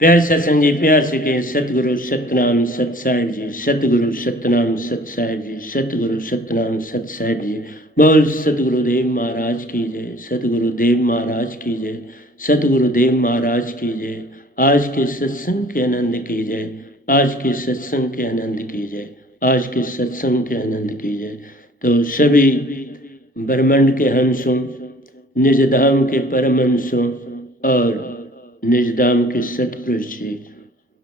प्यार सत्संग जी, प्यार से कहिए सतगुरु सतनाम सत साहिब जी, सतगुरु सतनाम सत साहिब जी, सतगुरु सतनाम सत साहिब जी। बोल सतगुरुदेव महाराज की जय, सतगुरुदेव महाराज की जय, सतगुरुदेव महाराज की जय। आज के सत्संग के आनंद की जय, आज के सत्संग के आनंद की जय, आज के सत्संग के आनंद की जय। तो सभी ब्रह्मांड के हंसों, निज धाम के परमहंसों और निजधाम के सतपुरुष जी,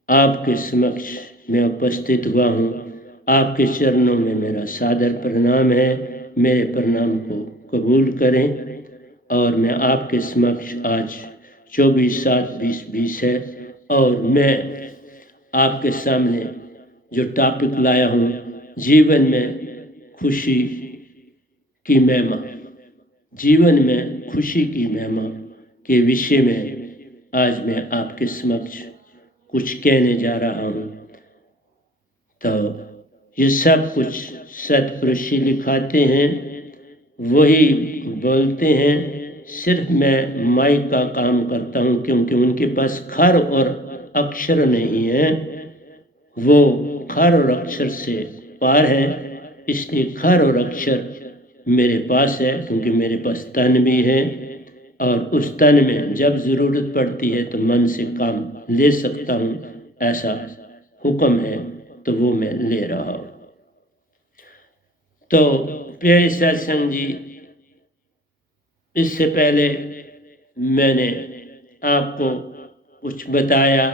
आपके समक्ष मैं उपस्थित हुआ हूँ। आपके चरणों में मेरा सादर प्रणाम है। मेरे प्रणाम को कबूल करें। और मैं आपके समक्ष आज 24/7/2020 है और मैं आपके सामने जो टॉपिक लाया हूँ, जीवन में खुशी की महिमा, जीवन में खुशी की महिमा के विषय में आज मैं आपके समक्ष कुछ कहने जा रहा हूँ। तो ये सब कुछ सतपुरुष ही लिखाते हैं, वही बोलते हैं। सिर्फ मैं माइक का काम करता हूँ, क्योंकि उनके पास खर और अक्षर नहीं है, वो खर और अक्षर से पार है। इसलिए खर और अक्षर मेरे पास है, क्योंकि मेरे पास तन भी है और उस तन में जब ज़रूरत पड़ती है तो मन से काम ले सकता हूँ, ऐसा हुक्म है, तो वो मैं ले रहा हूँ। तो प्यारे सत्संग जी, इससे पहले मैंने आपको कुछ बताया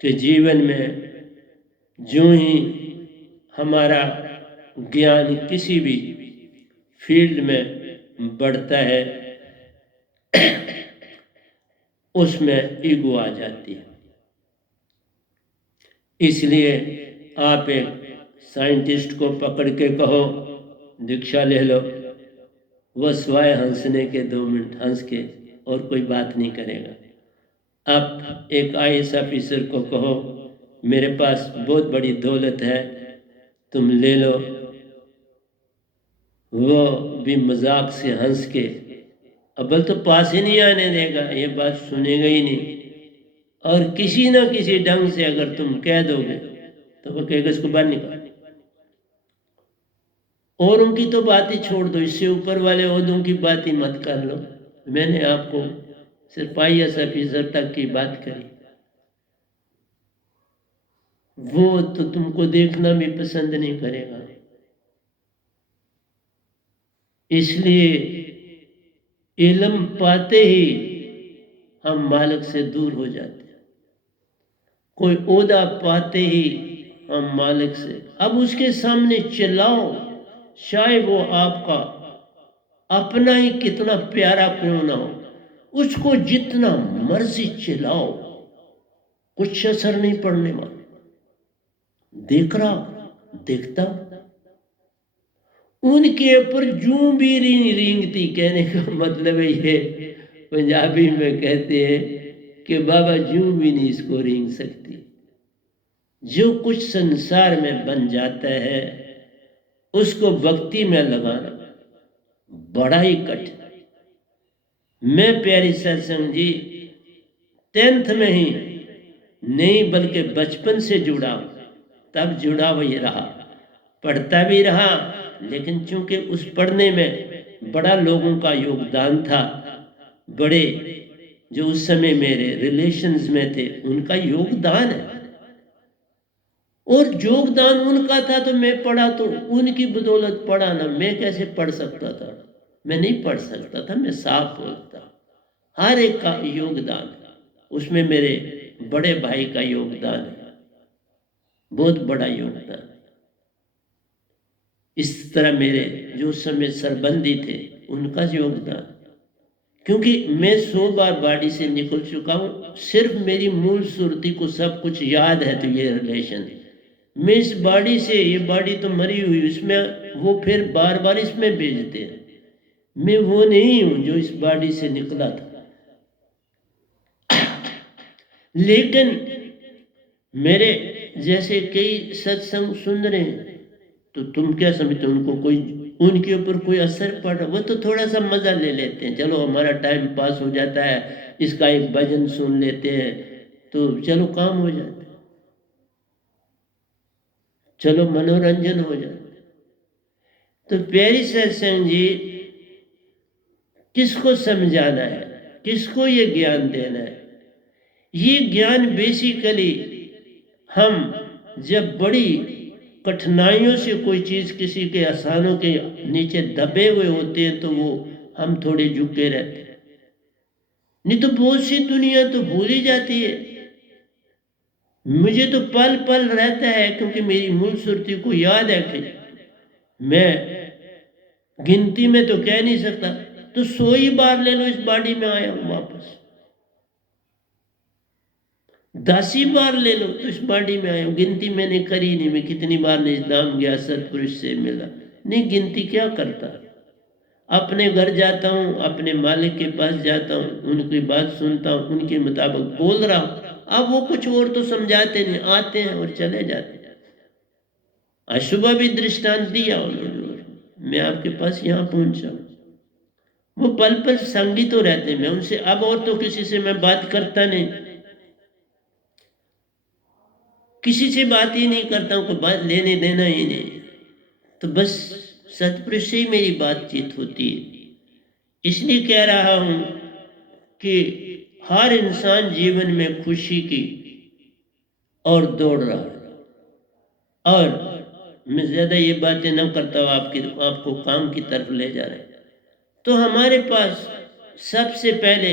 कि जीवन में जो ही हमारा ज्ञान किसी भी फील्ड में बढ़ता है, उसमें ईगो आ जाती है। इसलिए आप एक साइंटिस्ट को पकड़ के कहो दीक्षा ले लो, वह स्वयं हंसने के 2 मिनट हंस के और कोई बात नहीं करेगा। आप एक IAS ऑफिसर को कहो मेरे पास बहुत बड़ी दौलत है, तुम ले लो, वो भी मजाक से हंस के अव्वल तो पास ही नहीं आने देगा, ये बात सुनेगा ही नहीं। और किसी ना किसी ढंग से अगर तुम कह दोगे तो वो कहेगा इसको बाहर निकाल। और उनकी तो बात ही छोड़ दो, इससे ऊपर वाले ओहदों की बात ही मत कर लो। मैंने आपको सिर्फ IAS ऑफिसर तक की बात करी। वो तो तुमको देखना भी पसंद नहीं करेगा। इसलिए इल्म पाते ही हम मालिक से दूर हो जाते हैं। कोई ओहदा पाते ही हम मालिक से, अब उसके सामने चिल्लाओ, चाहे वो आपका अपना ही कितना प्यारा क्यों ना हो, उसको जितना मर्जी चिल्लाओ, कुछ असर नहीं पड़ने वाला। देख रहा, देखता, उनके ऊपर जू भी रींगती। कहने का मतलब है ये, पंजाबी में कहते हैं कि बाबा जू भी नहीं इसको रींग सकती। जो कुछ संसार में बन जाता है उसको भक्ति में लगाना बड़ा ही कठिन। मैं प्यारी सत्संग जी 10th में ही नहीं बल्कि बचपन से जुड़ा, तब जुड़ा वही रहा, पढ़ता भी रहा, लेकिन चूंकि उस पढ़ने में बड़ा लोगों का योगदान था, बड़े जो उस समय मेरे रिलेशंस में थे उनका योगदान है, और योगदान उनका था तो मैं पढ़ा, तो उनकी बदौलत पढ़ा ना। मैं कैसे पढ़ सकता था? मैं नहीं पढ़ सकता था, मैं साफ बोलता। हर एक का योगदान है, उसमें मेरे बड़े भाई का योगदान है, बहुत बड़ा योगदान। इस तरह मेरे जो समय सरबंदी थे उनका योगदान, क्योंकि मैं 100 बार बॉडी से निकल चुका हूँ। सिर्फ मेरी मूल सुरती को सब कुछ याद है, तो ये रिलेशन मैं इस बॉडी से, ये बॉडी तो मरी हुई, इसमें वो फिर बार बार इसमें भेजते हैं। मैं वो नहीं हूं जो इस बॉडी से निकला था। लेकिन मेरे जैसे कई सत्संग सुन रहे हैं, तो तुम क्या समझते हो उनको कोई, उनके ऊपर कोई असर पड़ रहा? वो तो थोड़ा सा मजा ले लेते हैं, चलो हमारा टाइम पास हो जाता है, इसका एक भजन सुन लेते हैं, तो चलो काम हो जाता, चलो मनोरंजन हो जाता। तो प्यारी सत्संग जी, किसको समझाना है, किसको ये ज्ञान देना है? ये ज्ञान बेसिकली हम जब बड़ी कठिनाइयों से कोई चीज किसी के आसानों के नीचे दबे हुए होते हैं तो वो हम थोड़े झुके रहते हैं, नहीं तो बहुत सी दुनिया तो भूल ही जाती है। मुझे तो पल पल रहता है, क्योंकि मेरी मूल सुरती को याद है कि मैं गिनती में तो कह नहीं सकता, तो 100 ही बार ले लो इस बॉडी में आया हूं वापस, 10 ही बार ले लो तो इस बॉडी में आया हूं। गिनती मैंने करी नहीं, मैं कितनी बार निजदाम गया, सतपुरुष से मिला, नहीं गिनती क्या करता। अपने घर जाता हूँ, अपने मालिक के पास जाता हूँ, उनकी बात सुनता हूँ, उनके मुताबिक बोल रहा हूँ। अब वो कुछ और तो समझाते नहीं, आते हैं और चले जाते हैं। आज सुबह भी दृष्टांत दिया उन्होंने, मैं आपके पास यहाँ पहुंचा हूँ। वो पल पल संगी तो रहते हैं, मैं उनसे अब और तो किसी से मैं बात करता नहीं, किसी से बात ही नहीं करता हूँ, कोई बात लेने देना ही नहीं, तो बस सतपुरुष से ही मेरी बातचीत होती है। इसलिए कह रहा हूं कि हर इंसान जीवन में खुशी की और दौड़ रहा है, और मैं ज्यादा ये बातें न करता हूँ, आपको काम की तरफ ले जा रहे हैं। तो हमारे पास सबसे पहले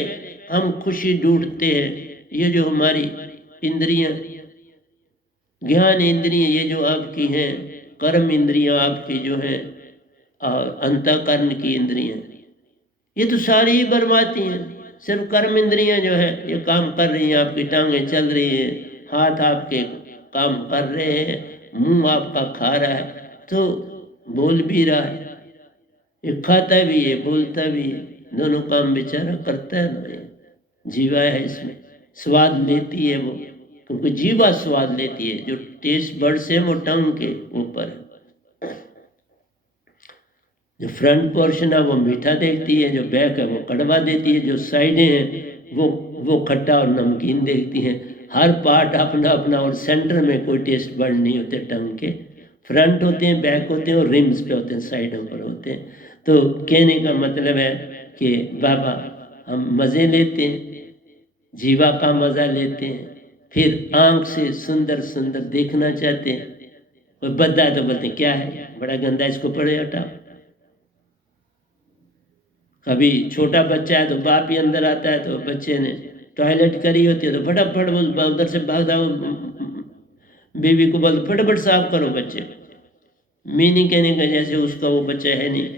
हम खुशी ढूंढते हैं, ये जो हमारी इंद्रियां, ज्ञान इंद्रियां, ये जो आपकी हैं, कर्म इंद्रियां आपकी जो हैं, और अंतःकरण की इंद्रियां, ये तो सारी ही बर्बादी हैं। सिर्फ कर्म इंद्रियां जो है ये काम कर रही हैं, आपकी टांगें चल रही है, हाथ आपके काम कर रहे हैं, मुंह आपका खा रहा है, तो बोल भी रहा है, ये खाता भी है बोलता भी है, दोनों काम बेचारा करता है ना। ये जीवा है, इसमें स्वाद लेती है वो, क्योंकि जीवा स्वाद लेती है। जो टेस्ट बर्ड्स है वो टंग के ऊपर है, जो फ्रंट पोर्शन है वो मीठा देखती है, जो बैक है वो कड़वा देती है, जो साइडें हैं वो खट्टा और नमकीन देखती हैं। हर पार्ट अपना अपना, और सेंटर में कोई टेस्ट बर्ड नहीं होते टंग के, फ्रंट होते हैं, बैक होते हैं, और रिम्स पे होते हैं, साइडों पर होते हैं। तो कहने का मतलब है कि बाबा हम मज़े लेते हैं, जीवा का मज़ा लेते हैं, फिर आंख से सुंदर सुंदर देखना चाहते हैं। और बद्दा है तो बोलते हैं क्या है, बड़ा गंदा, इसको पड़े हटाओ। कभी छोटा बच्चा है तो बाप ही अंदर आता है, तो बच्चे ने टॉयलेट करी होती है तो फटाफट वो उधर से भागता, बीवी को बोल फटाफट साफ करो बच्चे। मीनिंग कहने का जैसे उसका वो बच्चा है नहीं।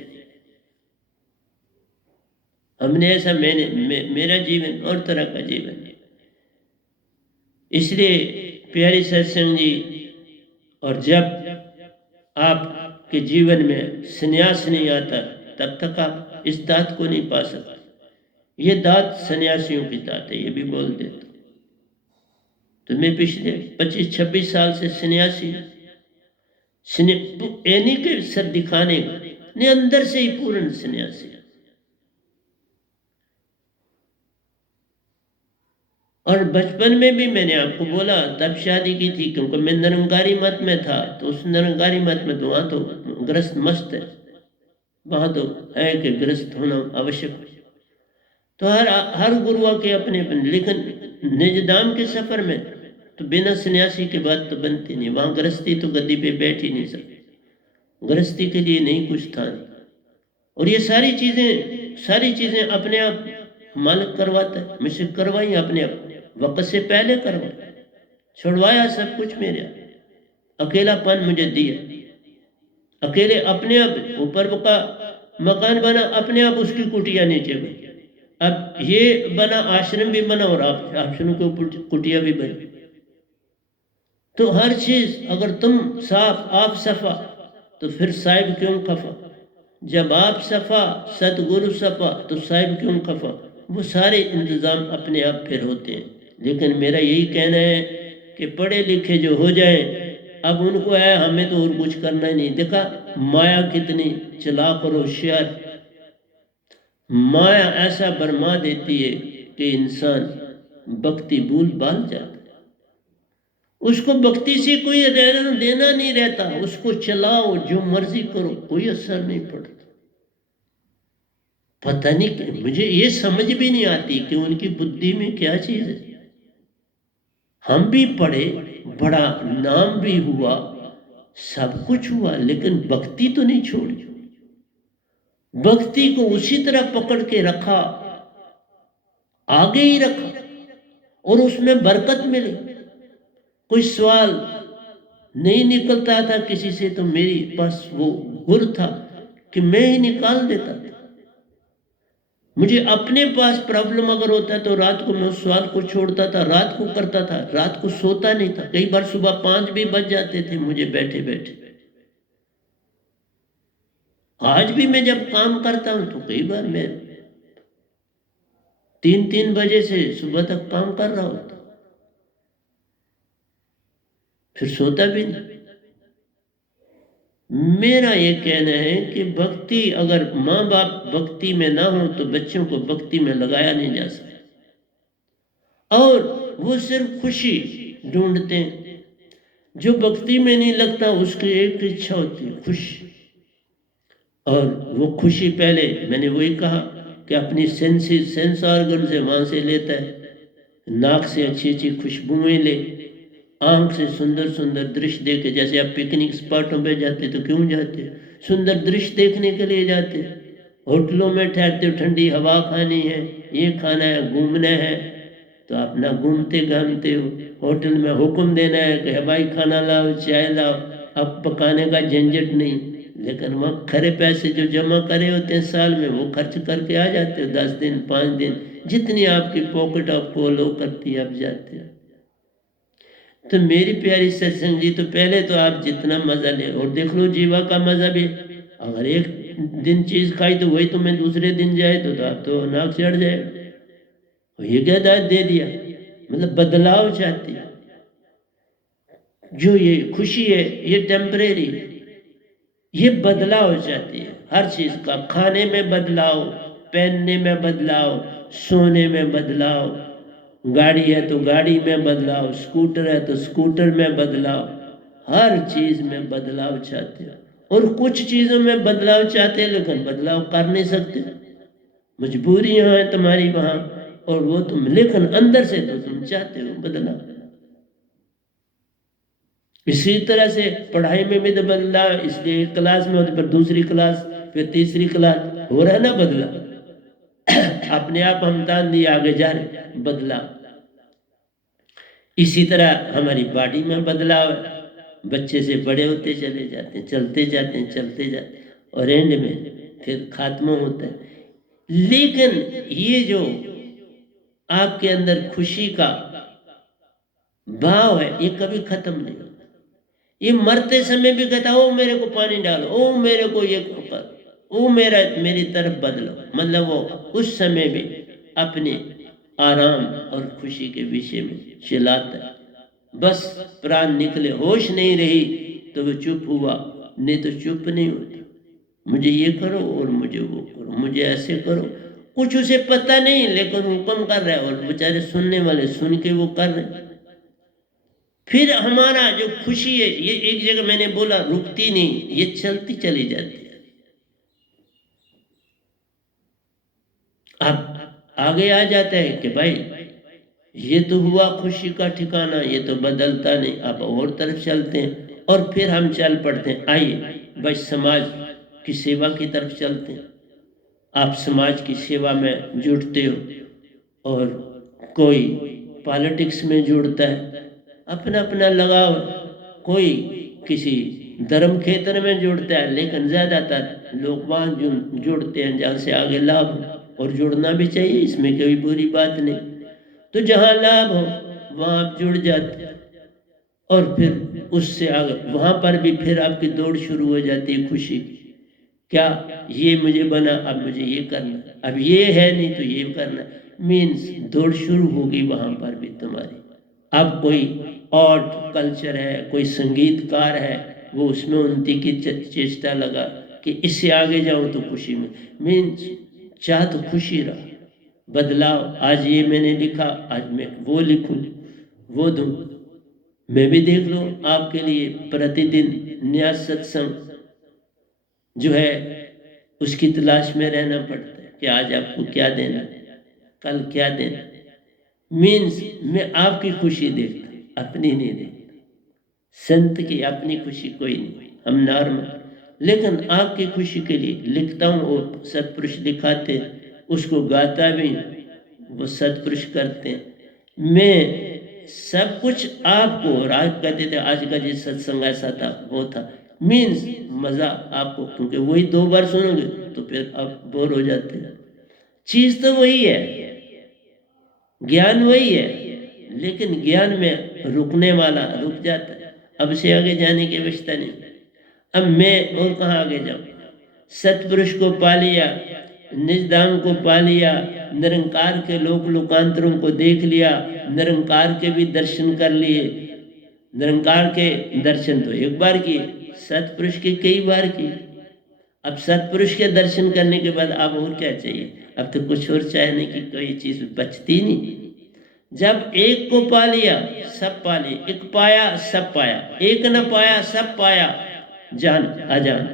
हमने ऐसा, मेरा जीवन और तरह का जीवन है। इसलिए प्यारी सत्संग जी, और जब आपके जीवन में संन्यास नहीं आता तब तक आप इस दात को नहीं पा सकते। ये दात सन्यासियों की दात है, ये भी बोल देता। तो मैं पिछले 25-26 साल से सन्यासी, नहीं के सर दिखाने का नहीं, अंदर से ही पूर्ण सन्यासी। और बचपन में भी मैंने आपको बोला, तब शादी की थी, क्योंकि मैं निरंकारी मत में था। तो उस निरंकारी मत में तो वहाँ तो गृहस्थ मस्त है, वहाँ तो है कि गृहस्थ होना आवश्यक है। तो हर गुरुआ के अपने अपने, लेकिन निजदाम के सफर में तो बिना सन्यासी के बात तो बनती नहीं। वहाँ गृहस्थी तो गद्दी पे बैठ ही नहीं सकती, गृहस्थी के लिए नहीं कुछ था। और ये सारी चीज़ें अपने आप मालिक करवाता है। मुझसे करवाई अपने आप, वक्त से पहले करवाया, छुड़वाया सब कुछ मेरे। अकेलापन मुझे दिया, अकेले अपने आप ऊपर का मकान बना, अपने आप उसकी कुटिया नीचे बनी। अब ये बना, आश्रम भी बना, और आश्रम के ऊपर कुटिया भी बनी। तो हर चीज अगर तुम साफ, आप सफा, तो फिर साहिब क्यों खफा। जब आप सफा, सतगुरु सफा, तो साहिब क्यों खफा। वो सारे इंतजाम अपने आप फिर होते हैं। लेकिन मेरा यही कहना है कि पढ़े लिखे जो हो जाए, अब उनको है हमें तो और कुछ करना ही नहीं। देखा माया कितनी चालाक और होशियार, माया ऐसा बरमा देती है कि इंसान भक्ति भूल भाल जाता है। उसको भक्ति से कोई लेना देना नहीं रहता, उसको चलाओ जो मर्जी करो कोई असर नहीं पड़ता। पता नहीं, मुझे ये समझ भी नहीं आती कि उनकी बुद्धि में क्या चीज है। हम भी पढ़े, बड़ा नाम भी हुआ, सब कुछ हुआ, लेकिन भक्ति तो नहीं छोड़ी। भक्ति को उसी तरह पकड़ के रखा, आगे ही रखा, और उसमें बरकत मिली। कोई सवाल नहीं निकलता था किसी से तो मेरी पास वो गुर था कि मैं ही निकाल देता था। मुझे अपने पास प्रॉब्लम अगर होता तो रात को मैं उस सवाल को छोड़ता था, रात को करता था, रात को सोता नहीं था। कई बार सुबह 5 भी बज जाते थे मुझे बैठे बैठे। आज भी मैं जब काम करता हूं तो कई बार मैं 3-3 बजे से सुबह तक काम कर रहा होता, फिर सोता भी नहीं। मेरा ये कहना है कि भक्ति, अगर माँ बाप भक्ति में ना हो तो बच्चों को भक्ति में लगाया नहीं जा सकता। और वो सिर्फ खुशी ढूंढते हैं। जो भक्ति में नहीं लगता उसकी एक इच्छा होती है, खुशी। और वो खुशी पहले मैंने वही कहा कि अपनी सेंस ऑर्गन से वहां से लेता है। नाक से अच्छी अच्छी खुशबुएं ले, आंख से सुंदर सुंदर दृश्य देखे। जैसे आप पिकनिक स्पॉटों पे जाते तो क्यों जाते? सुंदर दृश्य देखने के लिए जाते। होटलों में ठहरते हो, ठंडी हवा खानी है, ये खाना है, घूमना है, तो अपना घूमते घामते हो। होटल में हुक्म देना है कि भाई खाना लाओ, चाय लाओ, अब पकाने का झंझट नहीं। लेकिन वहाँ खरे पैसे जो जमा करे होते हैं साल में, वो खर्च करके आ जाते हो। 10 दिन 5 दिन, जितनी आपकी पॉकेट आपको अलो करती है आप जाते हो। तो मेरी प्यारी सत्संग जी, तो पहले तो आप जितना मजा ले, और देख लो जीवा का मजा भी। अगर एक दिन चीज खाई तो वही तुम्हें दूसरे दिन जाए तो आप तो नाक चढ़ जाए। और ये क्या दाद दे दिया, मतलब बदलाव चाहती है। जो ये खुशी है ये टेम्परेरी, ये बदलाव चाहती है। हर चीज का, खाने में बदलाव, पहनने में बदलाव, सोने में बदलाव, गाड़ी है तो गाड़ी में बदलाव, स्कूटर है तो स्कूटर में बदलाव, हर चीज में बदलाव चाहते हैं। और कुछ चीजों में बदलाव चाहते हैं लेकिन बदलाव कर नहीं सकते, मजबूरियां हैं तुम्हारी वहां, और वो तुम, लेकिन अंदर से तो तुम चाहते हो बदलाव। इसी तरह से पढ़ाई में भी तो बदलाव, इसलिए एक क्लास में होते पर दूसरी क्लास, फिर तीसरी क्लास, हो रहा है ना बदलाव। अपने आप हम तान दिए आगे जा रहे, बदलाव। इसी तरह हमारी बॉडी में बदलाव है। बच्चे से बड़े होते चले जाते हैं, चलते जाते हैं, चलते जाते हैं, और एंड में फिर खात्मा होता है। लेकिन ये जो आपके अंदर खुशी का भाव है ये कभी खत्म नहीं होता। ये मरते समय भी कहता ओ मेरे को पानी डालो, ओ मेरे को ये कर, ओ मेरी तरफ बदलो। मतलब वो उस समय भी अपने आराम और खुशी के विषय में चिल्लाता है। बस प्राण निकले, होश नहीं रही तो वो चुप हुआ, नहीं तो चुप नहीं होता। मुझे ये करो और मुझे वो करो, मुझे ऐसे करो। कुछ उसे पता नहीं लेकिन हुक्म कर रहा है, और बेचारे सुनने वाले सुन के वो कर रहे हैं। फिर हमारा जो खुशी है ये एक जगह मैंने बोला रुकती नहीं, ये चलती चली जाती है। अब आगे आ जाता है कि भाई ये तो हुआ खुशी का ठिकाना, ये तो बदलता नहीं, अब और तरफ चलते हैं। और फिर हम चल पड़ते हैं, आइए भाई समाज की सेवा की तरफ चलते हैं। आप समाज की सेवा में जुड़ते हो, और कोई पॉलिटिक्स में जुड़ता है, अपना अपना लगाव। कोई किसी धर्म क्षेत्र में जुड़ता है, लेकिन ज़्यादातर लोग वहाँ जुड़ते हैं जहाँ से आगे लाभ हो, और जुड़ना भी चाहिए, इसमें कोई बुरी बात नहीं। तो जहाँ लाभ हो वहाँ आप जुड़ जाते हैं, और फिर उससे आगे वहाँ पर भी फिर आपकी दौड़ शुरू हो जाती है खुशी की। क्या ये मुझे बना, अब मुझे ये करना, अब ये है नहीं तो ये करना, मीन्स दौड़ शुरू होगी वहाँ पर भी तुम्हारी। अब कोई आर्ट कल्चर है, कोई संगीतकार है, वो उसमें उन्नति की चेष्टा लगा कि इससे आगे जाऊं तो खुशी में, मीन्स चाह तो खुशी रहा, बदलाव। आज ये मैंने लिखा, आज मैं वो लिखूं, वो दूं। मैं भी देख लूं आपके लिए प्रतिदिन नया सत्संग जो है उसकी तलाश में रहना पड़ता है कि आज आपको क्या देना, कल क्या देना। मीन्स मैं आपकी खुशी देखता, अपनी नहीं देखता। संत की अपनी खुशी कोई नहीं, हम नॉर्मल। लेकिन आपकी खुशी के लिए लिखता हूँ, वो सतपुरुष दिखाते, उसको गाता भी वो सतपुरुष करते हैं। मैं सब कुछ आपको, और आज कहते थे आज का जो सत्संग ऐसा था वो था, मीन्स मजा आपको, क्योंकि वही 2 बार सुनोगे तो फिर आप बोर हो जाते हैं। चीज तो वही है, ज्ञान वही है, लेकिन ज्ञान में रुकने वाला रुक जाता है। अब से आगे जाने की आवश्यकता नहीं। अब मैं और कहाँ आगे जाऊं? सतपुरुष को पा लिया, निजधाम को पा लिया, निरंकार के लोक लोकांतरों को देख लिया, निरंकार के भी दर्शन कर लिए। निरंकार के दर्शन तो एक बार किए, सतपुरुष के कई बार किए। अब सतपुरुष के दर्शन करने के बाद अब और क्या चाहिए? अब तो कुछ और चाहने की कोई चीज बचती नहीं। जब एक को पा लिया सब पा लिए, एक पाया सब पाया, एक न पाया सब पाया, जान अजान।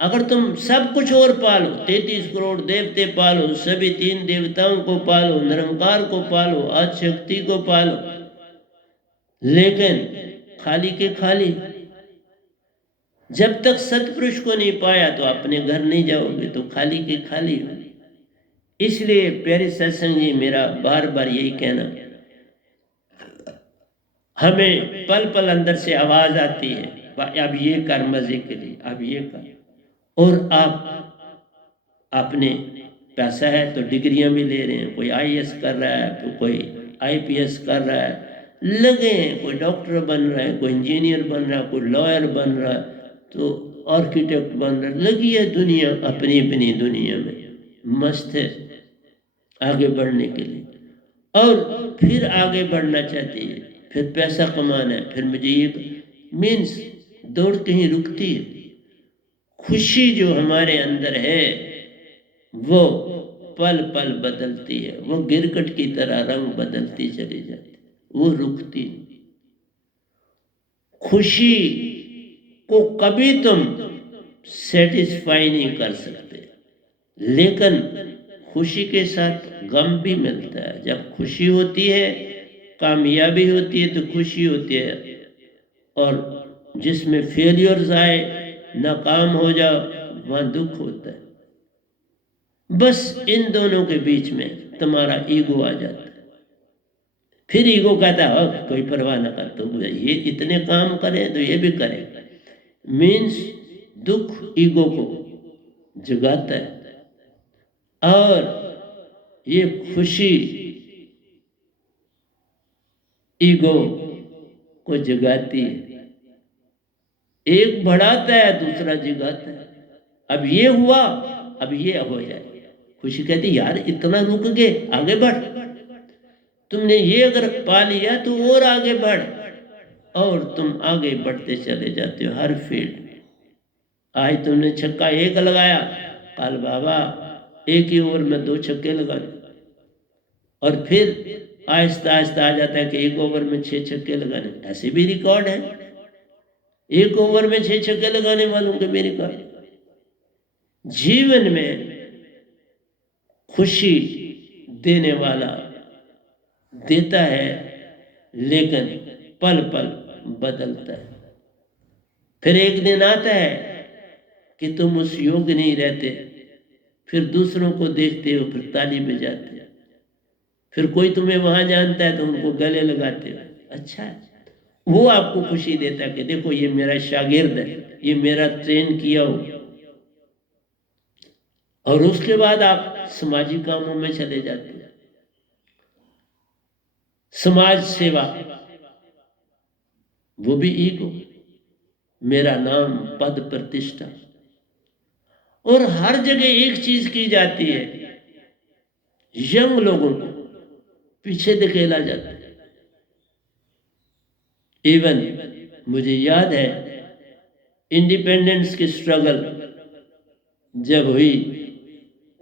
अगर तुम सब कुछ और पालो, 33 करोड़ देवते पालो, सभी 3 देवताओं को पालो, निरंकार को पालो, आदिशक्ति को पालो, लेकिन खाली के खाली। जब तक सतपुरुष को नहीं पाया तो अपने घर नहीं जाओगे, तो खाली के खाली हो। इसलिए प्यारे सत्संग जी, मेरा बार बार यही कहना, हमें पल पल अंदर से आवाज आती है, अब ये कर मजे के लिए, अब ये कर। और आप अपने पैसा है तो डिग्रियां भी ले रहे हैं, कोई आईएएस कर रहा है तो कोई आईपीएस कर रहा है, लगे हैं, कोई डॉक्टर बन रहा है, कोई इंजीनियर बन रहा है, कोई लॉयर बन रहा है, तो आर्किटेक्ट बन रहा है। लगी है दुनिया अपनी अपनी दुनिया में, मस्त है आगे बढ़ने के लिए। और फिर आगे बढ़ना चाहती है, फिर पैसा कमाना है, फिर मुझे ये मीन्स दौड़ कहीं रुकती है। खुशी जो हमारे अंदर है वो पल पल बदलती है, वो गिरकट की तरह रंग बदलती चली जाती है, वो रुकती नहीं। खुशी को कभी तुम सेटिस्फाई नहीं कर सकते, लेकिन खुशी के साथ गम भी मिलता है। जब खुशी होती है, कामयाबी होती है तो खुशी होती है, और जिसमें फेलियर्स आए, नाकाम हो जाओ, वहां दुख होता है। बस इन दोनों के बीच में तुम्हारा ईगो आ जाता है। फिर ईगो कहता है कोई परवाह ना कर, तो ये इतने काम करे तो ये भी करे। मीन्स दुख ईगो को जगाता है, और ये खुशी ईगो को जगाती है। एक बढ़ाता है, दूसरा जगाता है। अब ये हुआ, अब ये हो जाए। खुशी कहती यार इतना रुक गए, आगे बढ़। तुमने ये अगर पा लिया तो और आगे बढ़, और तुम आगे बढ़ते चले जाते हो हर फील्ड में। आज तुमने छक्का 1 लगाया, कल बाबा 1 ही ओवर में 2 छक्के लगाने, और फिर आहिस्ता आहिस्ता आ जाता है कि 1 ओवर में 6 छक्के लगाने। ऐसे भी रिकॉर्ड है, 1 ओवर में 6 छक्के लगाने वालों के भी रिकॉर्ड। जीवन में खुशी देने वाला देता है, लेकिन पल पल बदलता है। फिर एक दिन आता है कि तुम उस योग्य नहीं रहते, फिर दूसरों को देखते हो, फिर ताली बजाते हो, फिर कोई तुम्हें वहां जानता है तो उनको गले लगाते हो। अच्छा है, वो आपको खुशी देता है कि देखो ये मेरा शागिर्द है, ये मेरा ट्रेन किया हो। और उसके बाद आप सामाजिक कामों में चले जाते हैं, समाज सेवा, वो भी ईगो, मेरा नाम, पद, प्रतिष्ठा। और हर जगह एक चीज की जाती है, यंग लोगों को पीछे धकेला जाता है। इवन मुझे याद है इंडिपेंडेंस की स्ट्रगल जब हुई,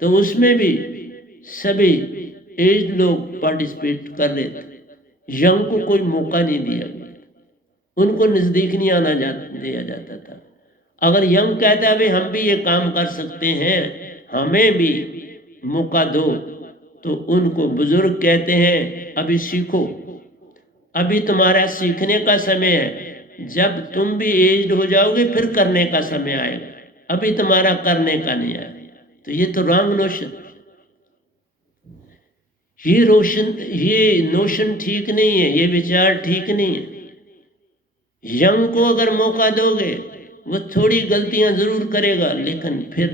तो उसमें भी सभी एज लोग पार्टिसिपेट कर रहे थे। यंग को कोई मौका नहीं दिया गया, उनको नज़दीक नहीं आना दिया जाता था। अगर यंग कहता है भाई हम भी ये काम कर सकते हैं, हमें भी मौका दो, तो उनको बुजुर्ग कहते हैं अभी सीखो, अभी तुम्हारा सीखने का समय है, जब तुम भी एज्ड हो जाओगे फिर करने का समय आएगा, अभी तुम्हारा करने का नहीं आएगा। तो ये तो रॉन्ग नोशन, ये नोशन ठीक नहीं है, ये विचार ठीक नहीं है। यंग को अगर मौका दोगे वो थोड़ी गलतियां जरूर करेगा, लेकिन फिर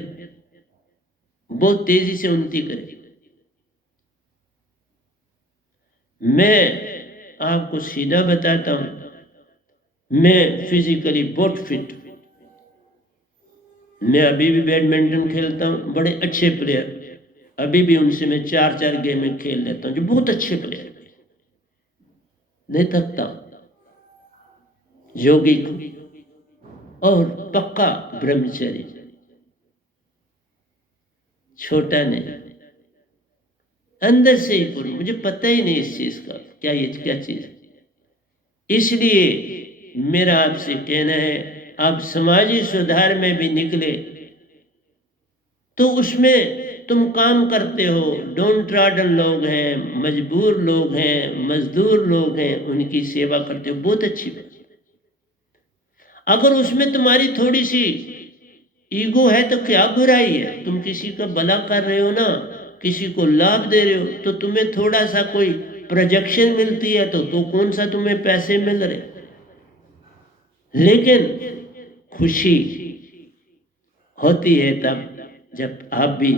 बहुत तेजी से उन्नति करेगा। मैं आपको सीधा बताता हूं, मैं फिजिकली बहुत फिट, मैं अभी भी बैडमिंटन खेलता हूं, बड़े अच्छे प्लेयर अभी भी उनसे मैं 4-4 गेम में खेल लेता हूं, जो बहुत अच्छे प्लेयर, नहीं थकता, योगी और पक्का ब्रह्मचर्य, छोटा नहीं, अंदर से ही पूर्ण, मुझे पता ही नहीं इस चीज का क्या ये क्या चीज है। इसलिए मेरा आपसे कहना है, आप समाजी सुधार में भी निकले तो उसमें तुम काम करते हो, डोंट ट्रॉडन लोग हैं, मजबूर लोग हैं, मजदूर लोग हैं, उनकी सेवा करते हो, बहुत अच्छी बात। अगर उसमें तुम्हारी थोड़ी सी ईगो है तो क्या बुराई है, तुम किसी का भला कर रहे हो ना, किसी को लाभ दे रहे हो, तो तुम्हें थोड़ा सा कोई प्रोजेक्शन मिलती है तो कौन सा तुम्हें पैसे मिल रहे। लेकिन खुशी होती है तब जब आप भी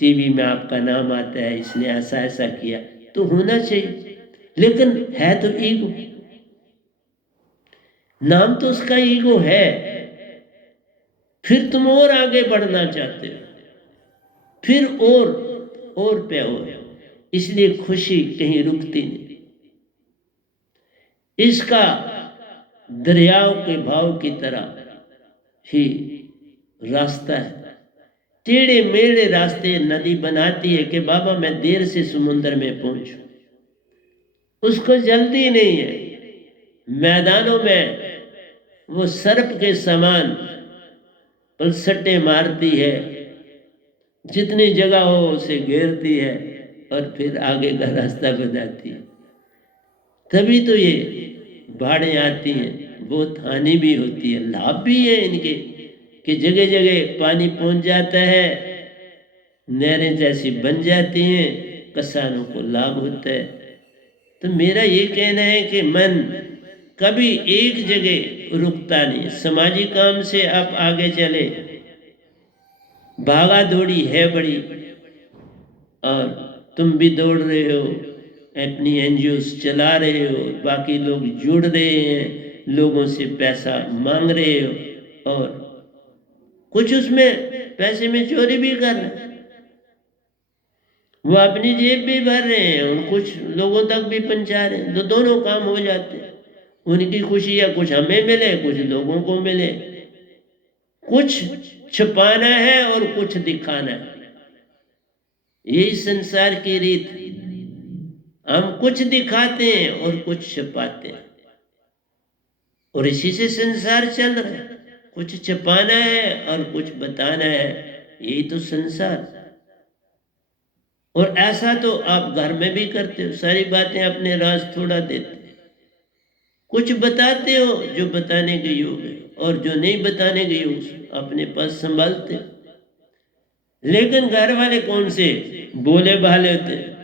टीवी में आपका नाम आता है, इसने ऐसा ऐसा किया, तो होना चाहिए। लेकिन है तो ईगो, नाम तो उसका ईगो है, फिर तुम और आगे बढ़ना चाहते हो, फिर और पे और, इसलिए खुशी कहीं रुकती नहीं। इसका दरियाओं के भाव की तरह ही रास्ता है, टेढ़े मेढ़े रास्ते नदी बनाती है कि बाबा मैं देर से समुद्र में पहुंचूं, उसको जल्दी नहीं है। मैदानों में वो सर्प के समान पलसटे मारती है, जितनी जगह हो उसे घेरती है और फिर आगे का रास्ता बताती है। तभी तो ये बाढ़ें आती हैं, बहुत हानि भी होती है, लाभ भी है इनके कि जगह जगह पानी पहुंच जाता है, नहरें जैसी बन जाती हैं, किसानों को लाभ होता है। तो मेरा ये कहना है कि मन कभी एक जगह रुकता नहीं, समाजी काम से आप आगे चले, भागा दौड़ी है बड़ी, और तुम भी दौड़ रहे हो, अपनी एनजीओ चला रहे हो, बाकी लोग जुड़ रहे हैं, लोगों से पैसा मांग रहे हो, और कुछ उसमें पैसे में चोरी भी कर रहे हैं, वो अपनी जेब भी भर रहे हैं और कुछ लोगों तक भी पहुंचा रहे हैं, तो दोनों काम हो जाते हैं। उनकी खुशी या कुछ हमें मिले, कुछ लोगों को मिले, कुछ छुपाना है और कुछ दिखाना है, यही संसार की रीत। हम कुछ दिखाते हैं और कुछ छुपाते हैं, और इसी से संसार चल रहा है, कुछ छुपाना है और कुछ बताना है, यही तो संसार। और ऐसा तो आप घर में भी करते हो, सारी बातें अपने राज थोड़ा देते, कुछ बताते हो जो बताने के योग्य है, और जो नहीं बताने के योग्य अपने पास संभालते हो। लेकिन घर वाले कौन से बोले भाले होते हैं,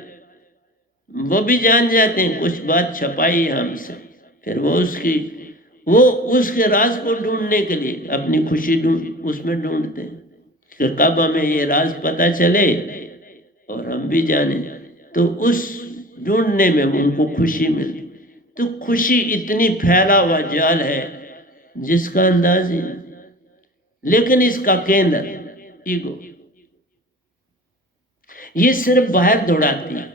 वो भी जान जाते हैं कुछ बात छपाई है हमसे, फिर वो उसके राज को ढूंढने के लिए अपनी खुशी उसमें ढूंढते हैं कि कब हमें ये राज पता चले और हम भी जाने, तो उस ढूंढने में उनको खुशी मिलती। तो खुशी इतनी फैला हुआ जाल है जिसका अंदाज ही नहीं, लेकिन इसका केंद्र ईगो, ये सिर्फ बाहर दौड़ाती है,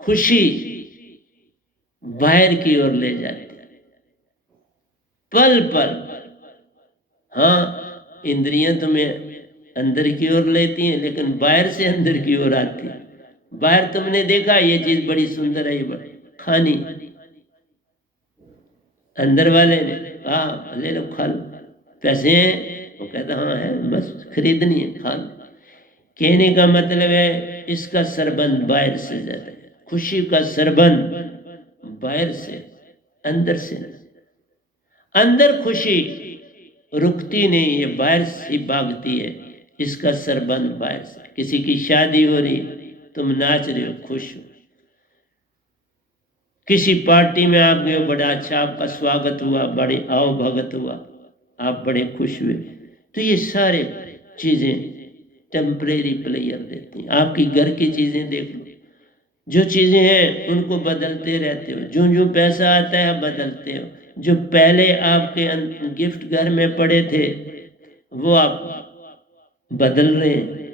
खुशी बाहर की ओर ले जाती है, पल पल। हाँ, इंद्रियां तुम्हें अंदर की ओर लेती हैं, लेकिन बाहर से अंदर की ओर आती है, बाहर तुमने देखा ये चीज बड़ी सुंदर है, ये बड़ी खानी, अंदर वाले ने कहा ले लो खा लो, पैसे हैं, वो कहता हाँ है, बस खरीदनी है खा लो। कहने का मतलब है इसका सरबंध बाहर से ज्यादा है, खुशी का सरबंध बाहर से, अंदर से नहीं। अंदर खुशी रुकती नहीं, ये बाहर से भागती है, इसका सरबंध बाहर से। किसी की शादी हो रही, तुम नाच रहे हो, खुश हो। किसी पार्टी में आप गए, बड़ा अच्छा आपका स्वागत हुआ, बड़े आओ भगत हुआ, आप बड़े खुश हुए। तो ये सारे चीजें टेम्परेरी प्लेयर देती हैं। आपकी घर की चीजें देख लो, जो चीजें हैं उनको बदलते रहते हो, जो जो पैसा आता है बदलते हो। जो पहले आपके गिफ्ट घर में पड़े थे वो आप बदल रहे हैं।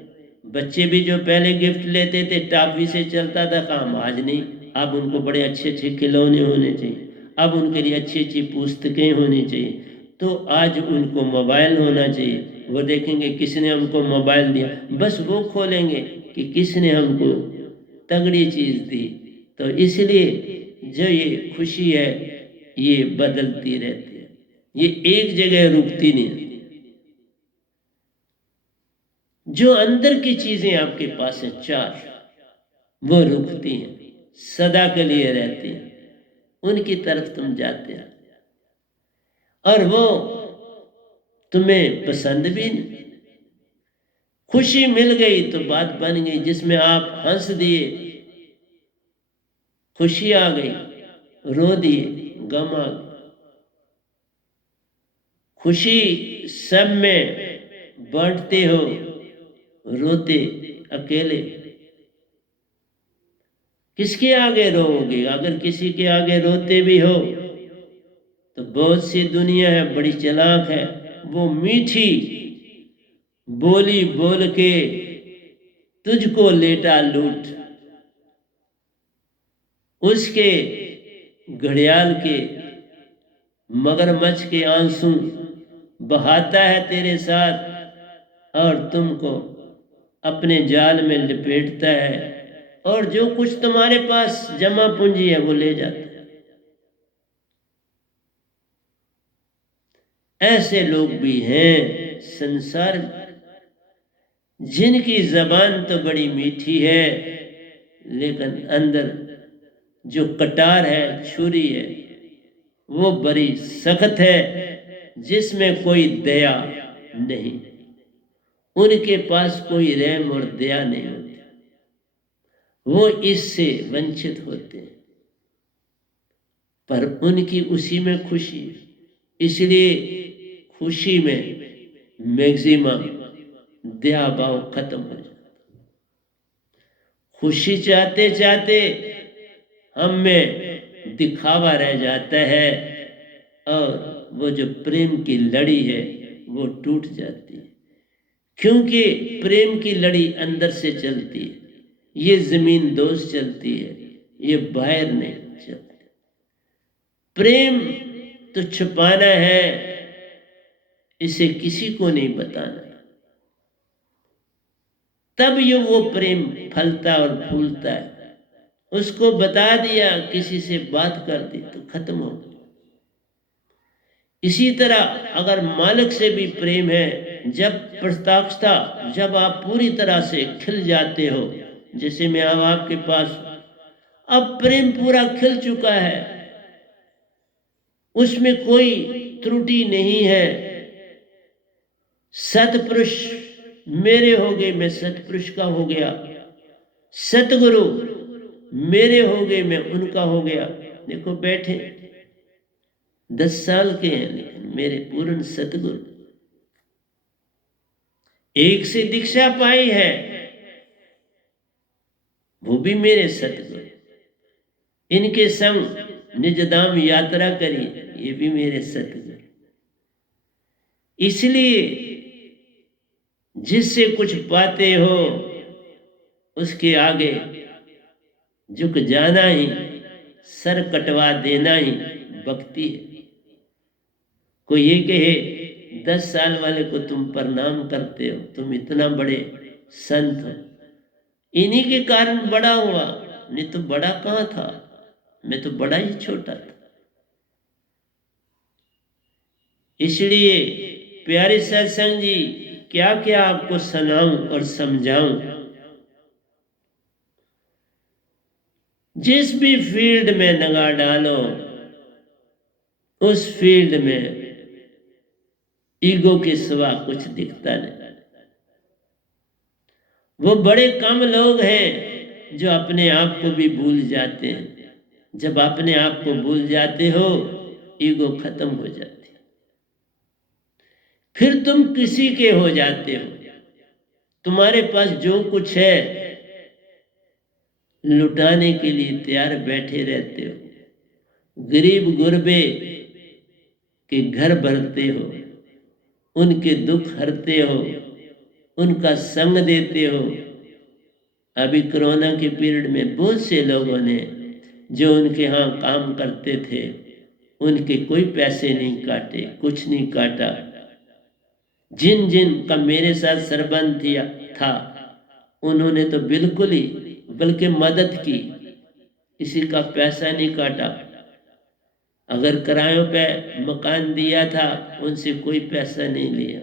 बच्चे भी जो पहले गिफ्ट लेते थे टॉफी से चलता था काम, आज नहीं। अब उनको बड़े अच्छे अच्छे खिलौने होने चाहिए, अब उनके लिए अच्छी अच्छी पुस्तकें होनी चाहिए, तो आज उनको मोबाइल होना चाहिए। वो देखेंगे किसने हमको मोबाइल दिया, बस वो खोलेंगे कि किसने हमको तगड़ी चीज दी। तो इसलिए जो ये खुशी है ये बदलती रहती है, ये एक जगह रुकती नहीं। जो अंदर की चीजें आपके पास है चार, वो रुकती हैं, सदा के लिए रहती हैं, उनकी तरफ तुम जाते हैं और वो तुम्हें पसंद भी नहीं। खुशी मिल गई तो बात बन गई, जिसमें आप हंस दिए खुशी आ गई, रो दिए गम आ गई। खुशी सब में बांटते हो, रोते अकेले किसके आगे रोओगे? अगर किसी के आगे रोते भी हो तो बहुत सी दुनिया है बड़ी चालाक है, वो मीठी बोली बोल के तुझको लेटा लूट, उसके घड़ियाल के मगरमच्छ के आंसू बहाता है तेरे साथ और तुमको अपने जाल में लपेटता है, और जो कुछ तुम्हारे पास जमा पूंजी है वो ले जाता है। ऐसे लोग भी हैं संसार में, जिनकी जबान तो बड़ी मीठी है लेकिन अंदर जो कटार है, छुरी है, वो बड़ी सख्त है, जिसमें कोई दया नहीं। उनके पास कोई रहम और दया नहीं होती, वो इससे वंचित होते हैं, पर उनकी उसी में खुशी है। इसलिए खुशी में मैक्सिमम दया भाव खत्म हो जाता। खुशी चाहते चाहते हम में दिखावा रह जाता है और वो जो प्रेम की लड़ी है वो टूट जाती है, क्योंकि प्रेम की लड़ी अंदर से चलती है, ये जमीन दोस्त चलती है, ये बाहर नहीं चलती। प्रेम तो छुपाना है, इसे किसी को नहीं बताना, तब ये वो प्रेम फलता और फूलता है। उसको बता दिया, किसी से बात कर दी तो खत्म हो गया। इसी तरह अगर मालिक से भी प्रेम है, जब प्रस्ताक्षता, जब आप पूरी तरह से खिल जाते हो, जैसे मैं अब आपके पास, अब प्रेम पूरा खिल चुका है, उसमें कोई त्रुटि नहीं है। सतपुरुष मेरे हो गए, मैं सतपुरुष का हो गया, सतगुरु मेरे हो गए, मैं उनका हो गया। देखो बैठे 10 साल के हैं लेकिन मेरे पूर्ण सतगुरु, एक से दीक्षा पाई है वो भी मेरे सतगुरु, इनके संग निजधाम यात्रा करी, ये भी मेरे सतगुरु। इसलिए जिससे कुछ पाते हो उसके आगे झुक जाना ही, सर कटवा देना ही भक्ति है। कोई ये कहे 10 साल वाले को तुम प्रणाम करते हो, तुम इतना बड़े संत हो, इन्हीं के कारण बड़ा हुआ, नहीं तो बड़ा कहाँ था, मैं तो बड़ा ही छोटा था। इसलिए प्यारे सत्संग जी, क्या क्या आपको सुनाऊं और समझाऊं। जिस भी फील्ड में नगाह डालो, उस फील्ड में ईगो के सिवा कुछ दिखता नहीं। वो बड़े कम लोग हैं जो अपने आप को भी भूल जाते हैं। जब अपने आप को भूल जाते हो, ईगो खत्म हो जाती है, फिर तुम किसी के हो जाते हो। तुम्हारे पास जो कुछ है लुटाने के लिए तैयार बैठे रहते हो। गरीब गुरबे के घर भरते हो, उनके दुख हरते हो, उनका संग देते हो। अभी कोरोना के पीरियड में बहुत से लोगों ने जो उनके यहाँ काम करते थे, उनके कोई पैसे नहीं काटे, कुछ नहीं काटा। जिन जिन का मेरे साथ संबंध था, उन्होंने तो बिल्कुल ही, बल्कि मदद की, किसी का पैसा नहीं काटा। अगर किरायों पे मकान दिया था, उनसे कोई पैसा नहीं लिया,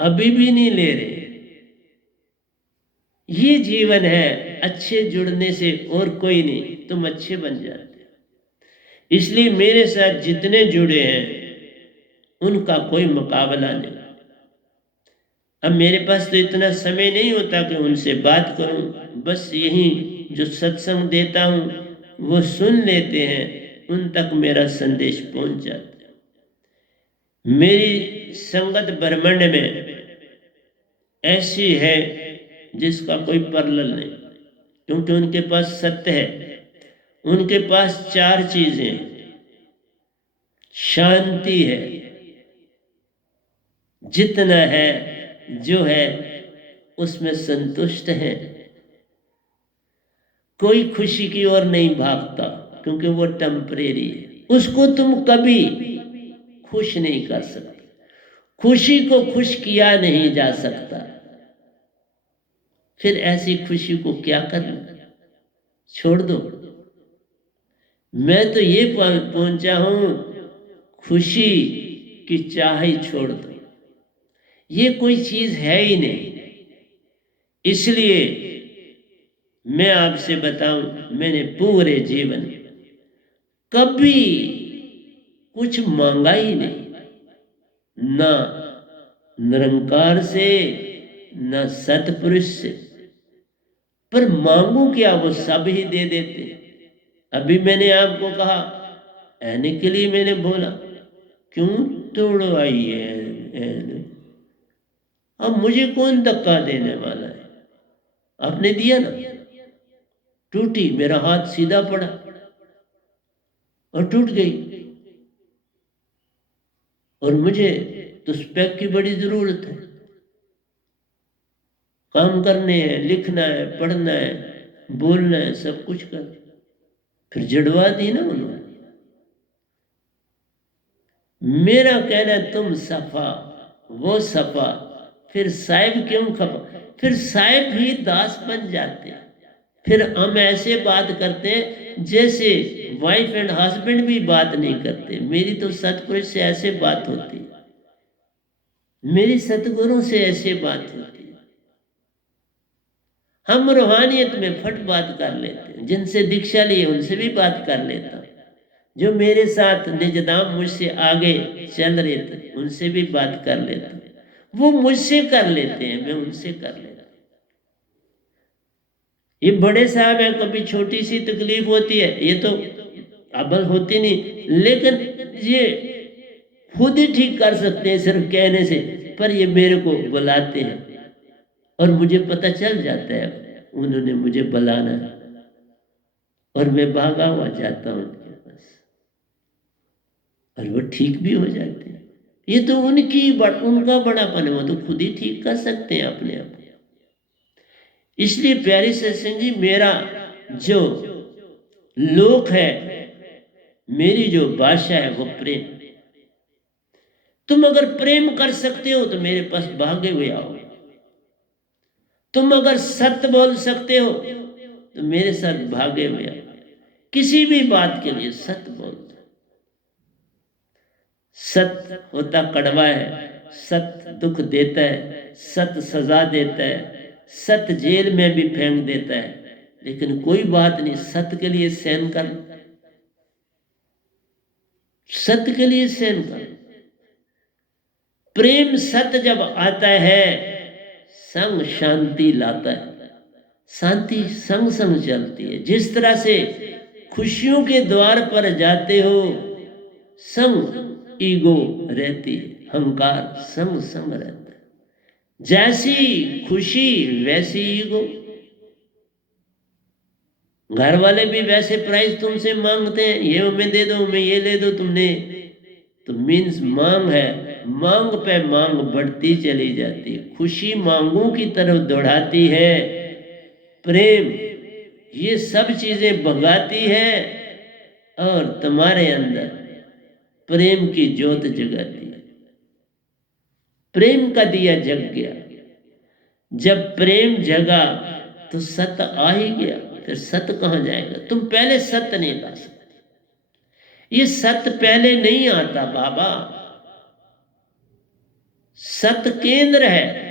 अभी भी नहीं ले रहे। ये जीवन है, अच्छे जुड़ने से और कोई नहीं, तुम अच्छे बन जाते। इसलिए मेरे साथ जितने जुड़े हैं उनका कोई मुकाबला नहीं। अब मेरे पास तो इतना समय नहीं होता कि उनसे बात करूं, बस यही जो सत्संग देता हूं वो सुन लेते हैं, उन तक मेरा संदेश पहुंच जाता है। मेरी संगत ब्रह्मांड में ऐसी है जिसका कोई परलल नहीं, क्योंकि उनके पास सत्य है। उनके पास 4 चीजें, शांति है, जितना है जो है उसमें संतुष्ट है, कोई खुशी की ओर नहीं भागता, क्योंकि वो टेम्परेरी है, उसको तुम कभी खुश नहीं कर सकते। खुशी को खुश किया नहीं जा सकता, फिर ऐसी खुशी को क्या करना, छोड़ दो। मैं तो ये पहुंचा हूं, खुशी की चाह ही छोड़ दो, ये कोई चीज है ही नहीं। इसलिए मैं आपसे बताऊं, मैंने पूरे जीवन कभी कुछ मांगा ही नहीं, ना निरंकार से, ना सतपुरुष से। पर मांगू क्या, वो सब ही दे देते। अभी मैंने आपको कहा, आने के लिए मैंने बोला, क्यों तोड़ो आई है, अब मुझे कौन धक्का देने वाला है। आपने दिया ना, टूटी, मेरा हाथ सीधा पड़ा और टूट गई। और मुझे तो स्पेक की बड़ी जरूरत है, काम करने हैं, लिखना है, पढ़ना है, बोलना है, सब कुछ कर, फिर जड़वा दी ना उन्होंने। मेरा कहना है, तुम सफा वो सफा, फिर साहिब क्यों खफा। फिर साहिब ही दास बन जाते हैं। फिर हम ऐसे बात करते हैं जैसे वाइफ एंड हस्बैंड भी बात नहीं करते। मेरी तो सतपुरुष से ऐसे बात होती है, मेरी सतगुरु से ऐसे बात होती है। हम रूहानियत में फट बात कर लेते हैं, जिनसे दीक्षा ली उनसे भी बात कर लेता हूं। जो मेरे साथ निजदाम मुझसे आगे चल रहे थे उनसे भी बात कर लेता हूं। वो मुझसे कर लेते हैं, मैं उनसे कर लेता हूं। ये बड़े साहब हैं, कभी छोटी सी तकलीफ होती है, ये तो अबल होती नहीं, लेकिन ये खुद ही ठीक कर सकते हैं सिर्फ कहने से। पर ये मेरे को बुलाते हैं और मुझे पता चल जाता है उन्होंने मुझे बुलाना है, और मैं भागा हुआ जाता हूं उनके पास, और वो ठीक भी हो जाते हैं। ये तो उनका बड़ापन है, वो तो खुद ही ठीक कर सकते हैं अपने आप। इसलिए प्यारे सत्संग जी, मेरा जो लोक है, मेरी जो भाषा है वो प्रेम। तुम अगर प्रेम कर सकते हो तो मेरे पास भागे हुए आओ। तुम अगर सत्य बोल सकते हो तो मेरे साथ भागे हुए आओ। किसी भी बात के लिए सत्य बोल दो। सत्य होता कड़वा है, सत्य दुख देता है, सत्य सजा देता है, सत्य जेल में भी फेंक देता है। लेकिन कोई बात नहीं, सत्य के लिए सहन कर, सत्य के लिए सहन कर। प्रेम सत्य जब आता है संग शांति लाता है। शांति संग संग चलती है। जिस तरह से खुशियों के द्वार पर जाते हो संग ईगो रहती है, अहंकार संग संग रहता है। जैसी खुशी वैसी ईगो। घर वाले भी वैसे प्राइस तुमसे मांगते हैं, ये मैं दे दो, मैं ये ले दो तुमने, तो मीन्स मांग है, मांग पे मांग बढ़ती चली जाती है। खुशी मांगों की तरफ दौड़ाती है, प्रेम ये सब चीजें भगाती है और तुम्हारे अंदर प्रेम की ज्योत जगाती है। प्रेम का दिया जग गया। जब प्रेम जगा तो सत्य आ ही गया। फिर सत्य कहां जाएगा? तुम पहले सत्य नहीं ला सकते। ये सत्य पहले नहीं आता बाबा। सत्य केंद्र है।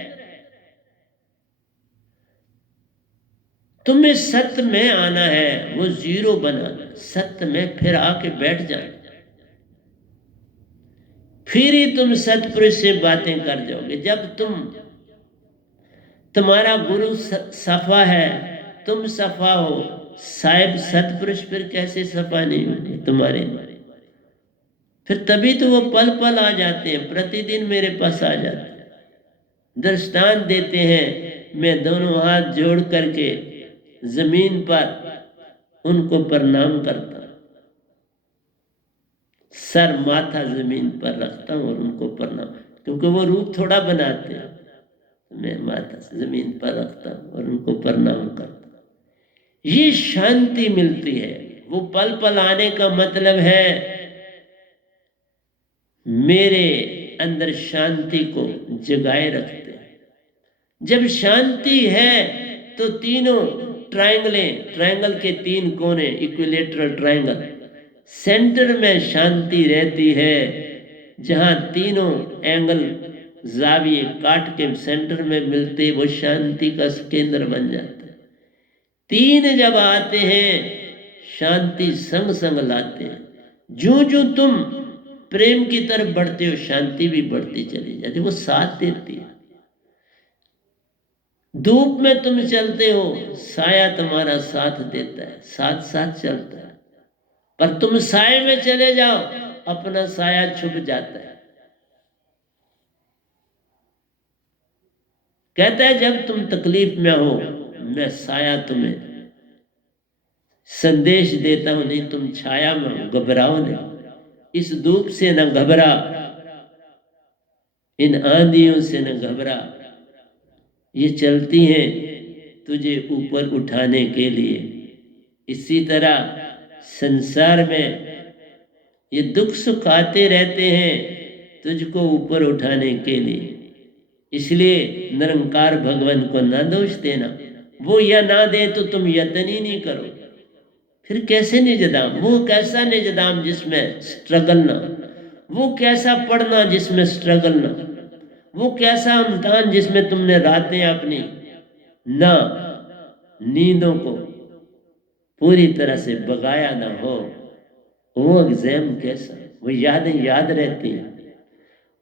तुम्हें सत्य में आना है, वो जीरो बनाना। सत्य में फिर आके बैठ जाना, फिर ही तुम सतपुरुष से बातें कर जाओगे। जब तुम्हारा गुरु सफा है, तुम सफा हो, साहिब सतपुरुष फिर कैसे सफा नहीं होंगे तुम्हारे लिए? फिर तभी तो वो पल पल आ जाते हैं, प्रतिदिन मेरे पास आ जाते हैं, दृष्टांत देते हैं। मैं दोनों हाथ जोड़ करके जमीन पर उनको प्रणाम करता, सर माथा जमीन पर रखता हूं और उनको प्रणाम, क्योंकि वो रूप थोड़ा बनाते हैं। मैं माथा जमीन पर रखता हूं और उनको प्रणाम करता हूं। ये शांति मिलती है। वो पल पल आने का मतलब है मेरे अंदर शांति को जगाए रखते हैं। जब शांति है तो तीनों ट्रायंगल के तीन कोने, इक्विलेटरल ट्रायंगल, सेंटर में शांति रहती है। जहां तीनों एंगल जाविये काट के सेंटर में मिलते, वो शांति का केंद्र बन जाता है। तीन जब आते हैं शांति संग संग लाते हैं। जो जो तुम प्रेम की तरफ बढ़ते हो शांति भी बढ़ती चली जाती है, वो साथ देती है। धूप में तुम चलते हो, साया तुम्हारा साथ देता है, साथ साथ चलता है। पर तुम साए में चले जाओ, अपना साया छुप जाता है। कहता है जब तुम तकलीफ में हो, मैं साया तुम्हें संदेश देता हूं, नहीं तुम छाया में हो, घबराओ नहीं। इस धूप से न घबरा, इन आंधियों से न घबरा, ये चलती हैं तुझे ऊपर उठाने के लिए। इसी तरह संसार में ये दुख सुख आते रहते हैं तुझको ऊपर उठाने के लिए। इसलिए निरंकार भगवान को ना दोष देना। वो या ना दे तो तुम यत्न ही नहीं करो, फिर कैसे निजदाम? वो कैसा निजदाम जिसमें स्ट्रगल ना, वो कैसा पढ़ना जिसमें स्ट्रगल ना, वो कैसा इम्तिहान जिसमें तुमने रातें अपनी ना नींदों को पूरी तरह से बगाया ना हो। वो एग्जाम कैसा, वो यादें याद रहती हैं।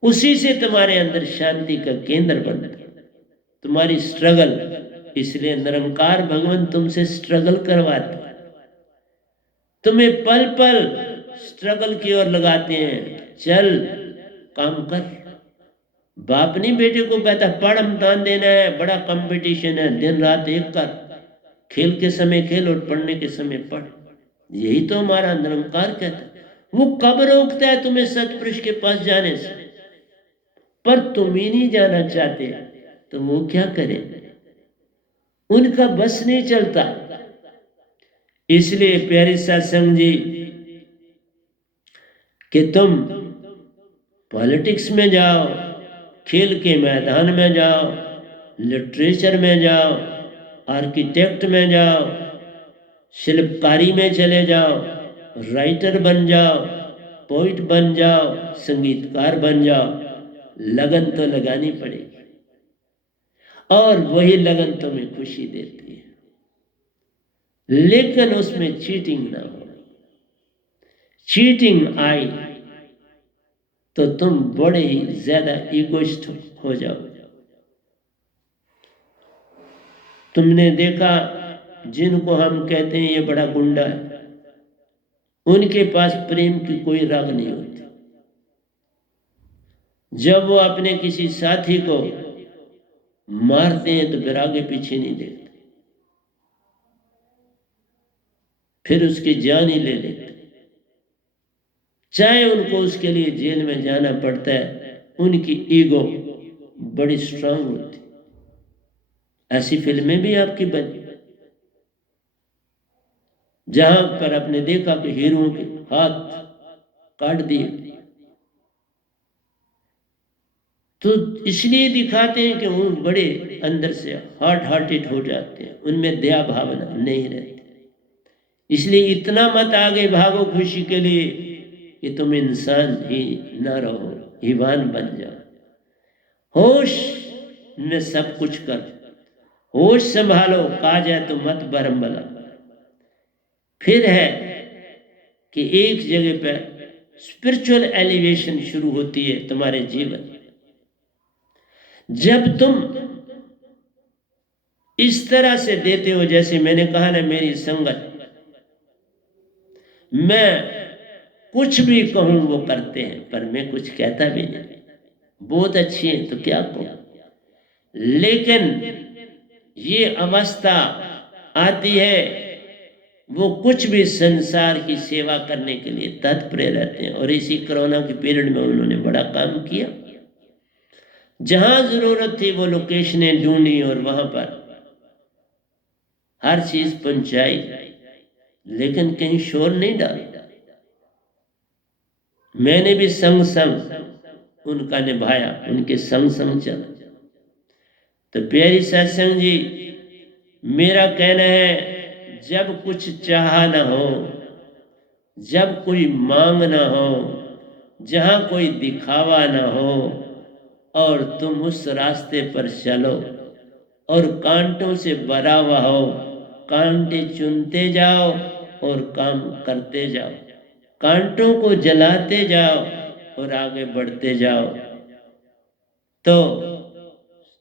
उसी से तुम्हारे अंदर शांति का केंद्र बनता है, तुम्हारी स्ट्रगल। इसलिए निरंकार भगवान तुमसे स्ट्रगल करवाते हैं, तुम्हें पल पल स्ट्रगल की ओर लगाते हैं। चल काम कर। बाप नहीं बेटे को कहता पढ़, इम्तिहान देना है, बड़ा कंपटीशन है, दिन रात एक कर, खेल के समय खेल और पढ़ने के समय पढ़। यही तो हमारा निरंकार कहता है। वो कब रोकता है तुम्हें सतपुरुष के पास जाने से? पर तुम ही नहीं जाना चाहते तो वो क्या करें? उनका बस नहीं चलता। इसलिए प्यारे सत्संग जी कि तुम पॉलिटिक्स में जाओ, खेल के मैदान में जाओ, लिटरेचर में जाओ, आर्किटेक्ट में जाओ, शिल्पकारी में चले जाओ, राइटर बन जाओ, पोइट बन जाओ, संगीतकार बन जाओ, लगन तो लगानी पड़ेगी और वही लगन तुम्हें खुशी देती है। लेकिन उसमें चीटिंग ना हो। चीटिंग आई तो तुम बड़े ही ज्यादा इगोइस्ट हो जाओ। तुमने देखा जिनको हम कहते हैं ये बड़ा गुंडा है, उनके पास प्रेम की कोई राग नहीं होती। जब वो अपने किसी साथी को मारते हैं तो फिर आगे पीछे नहीं देखते, फिर उसकी जान ही ले लेते, चाहे उनको उसके लिए जेल में जाना पड़ता है। उनकी ईगो बड़ी स्ट्रांग होती। ऐसी फिल्में भी आपकी बनी जहां पर आपने देखा कि हीरो के हाथ काट दिए, तो इसलिए दिखाते हैं कि वो बड़े अंदर से हार्ड हार्टेड हो जाते हैं, उनमें दया भावना नहीं रहती। इसलिए इतना मत आगे भागो खुशी के लिए कि तुम इंसान ही ना रहो, ईवान बन जाओ। होश में सब कुछ कर, होश संभालो, कहा जाए तो मत बरमबला। फिर है कि एक जगह पर स्पिरिचुअल एलिवेशन शुरू होती है तुम्हारे जीवन। जब तुम इस तरह से देते हो, जैसे मैंने कहा ना, मेरी संगत, मैं कुछ भी कहूं वो करते हैं, पर मैं कुछ कहता भी नहीं। बहुत अच्छी है तो क्या कहूं, लेकिन ये अवस्था आती है वो कुछ भी संसार की सेवा करने के लिए तत्पर रहते हैं। और इसी कोरोना के पीरियड में उन्होंने बड़ा काम किया। जहां जरूरत थी वो लोकेशनें ढूंढी और वहां पर हर चीज पहुंचाई, लेकिन कहीं शोर नहीं डाला। मैंने भी संग संग उनका निभाया, उनके संग संग चला। तो प्यारी सत्संग जी, मेरा कहना है, जब कुछ चाहा ना हो, जब कोई मांग ना हो, जहां कोई दिखावा ना हो, और तुम उस रास्ते पर चलो और कांटों से भरा हुआ हो, कांटे चुनते जाओ और काम करते जाओ, कांटों को जलाते जाओ और आगे बढ़ते जाओ, तो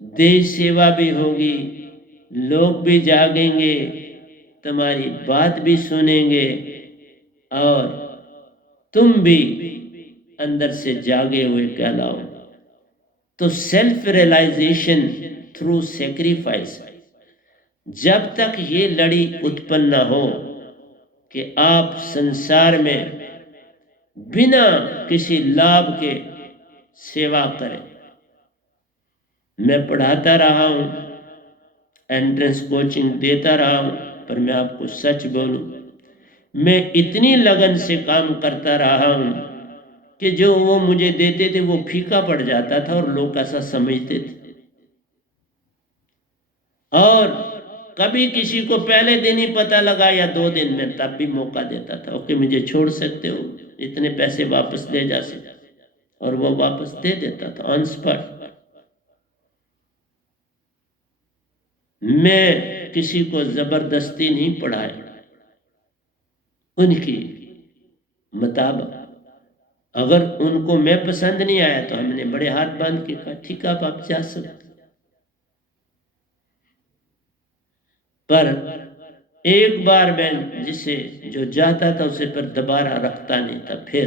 देश सेवा भी होगी, लोग भी जागेंगे, तुम्हारी बात भी सुनेंगे और तुम भी अंदर से जागे हुए कहलाओ। तो सेल्फ रियलाइजेशन थ्रू सेक्रीफाइस, जब तक ये लड़ी उत्पन्न न हो कि आप संसार में बिना किसी लाभ के सेवा करें। मैं पढ़ाता रहा हूं, एंट्रेंस कोचिंग देता रहा हूं, पर मैं आपको सच बोलूं, मैं इतनी लगन से काम करता रहा हूं कि जो वो मुझे देते थे वो फीका पड़ जाता था और लोग ऐसा समझते थे। और कभी किसी को पहले दिन ही पता लगा या 2 दिन में, तब भी मौका देता था, ओके मुझे छोड़ सकते हो, इतने पैसे वापस ले जा सकते, और वो वापस दे देता था ऑन स्पॉट। मैं किसी को जबरदस्ती नहीं पढ़ाया, उनकी मुताबिक। अगर उनको मैं पसंद नहीं आया तो हमने बड़े हाथ बांध के कहा ठीक है आप जा सकते। पर एक बार मैं जिसे जो जाता था उसे पर दोबारा रखता नहीं था, फिर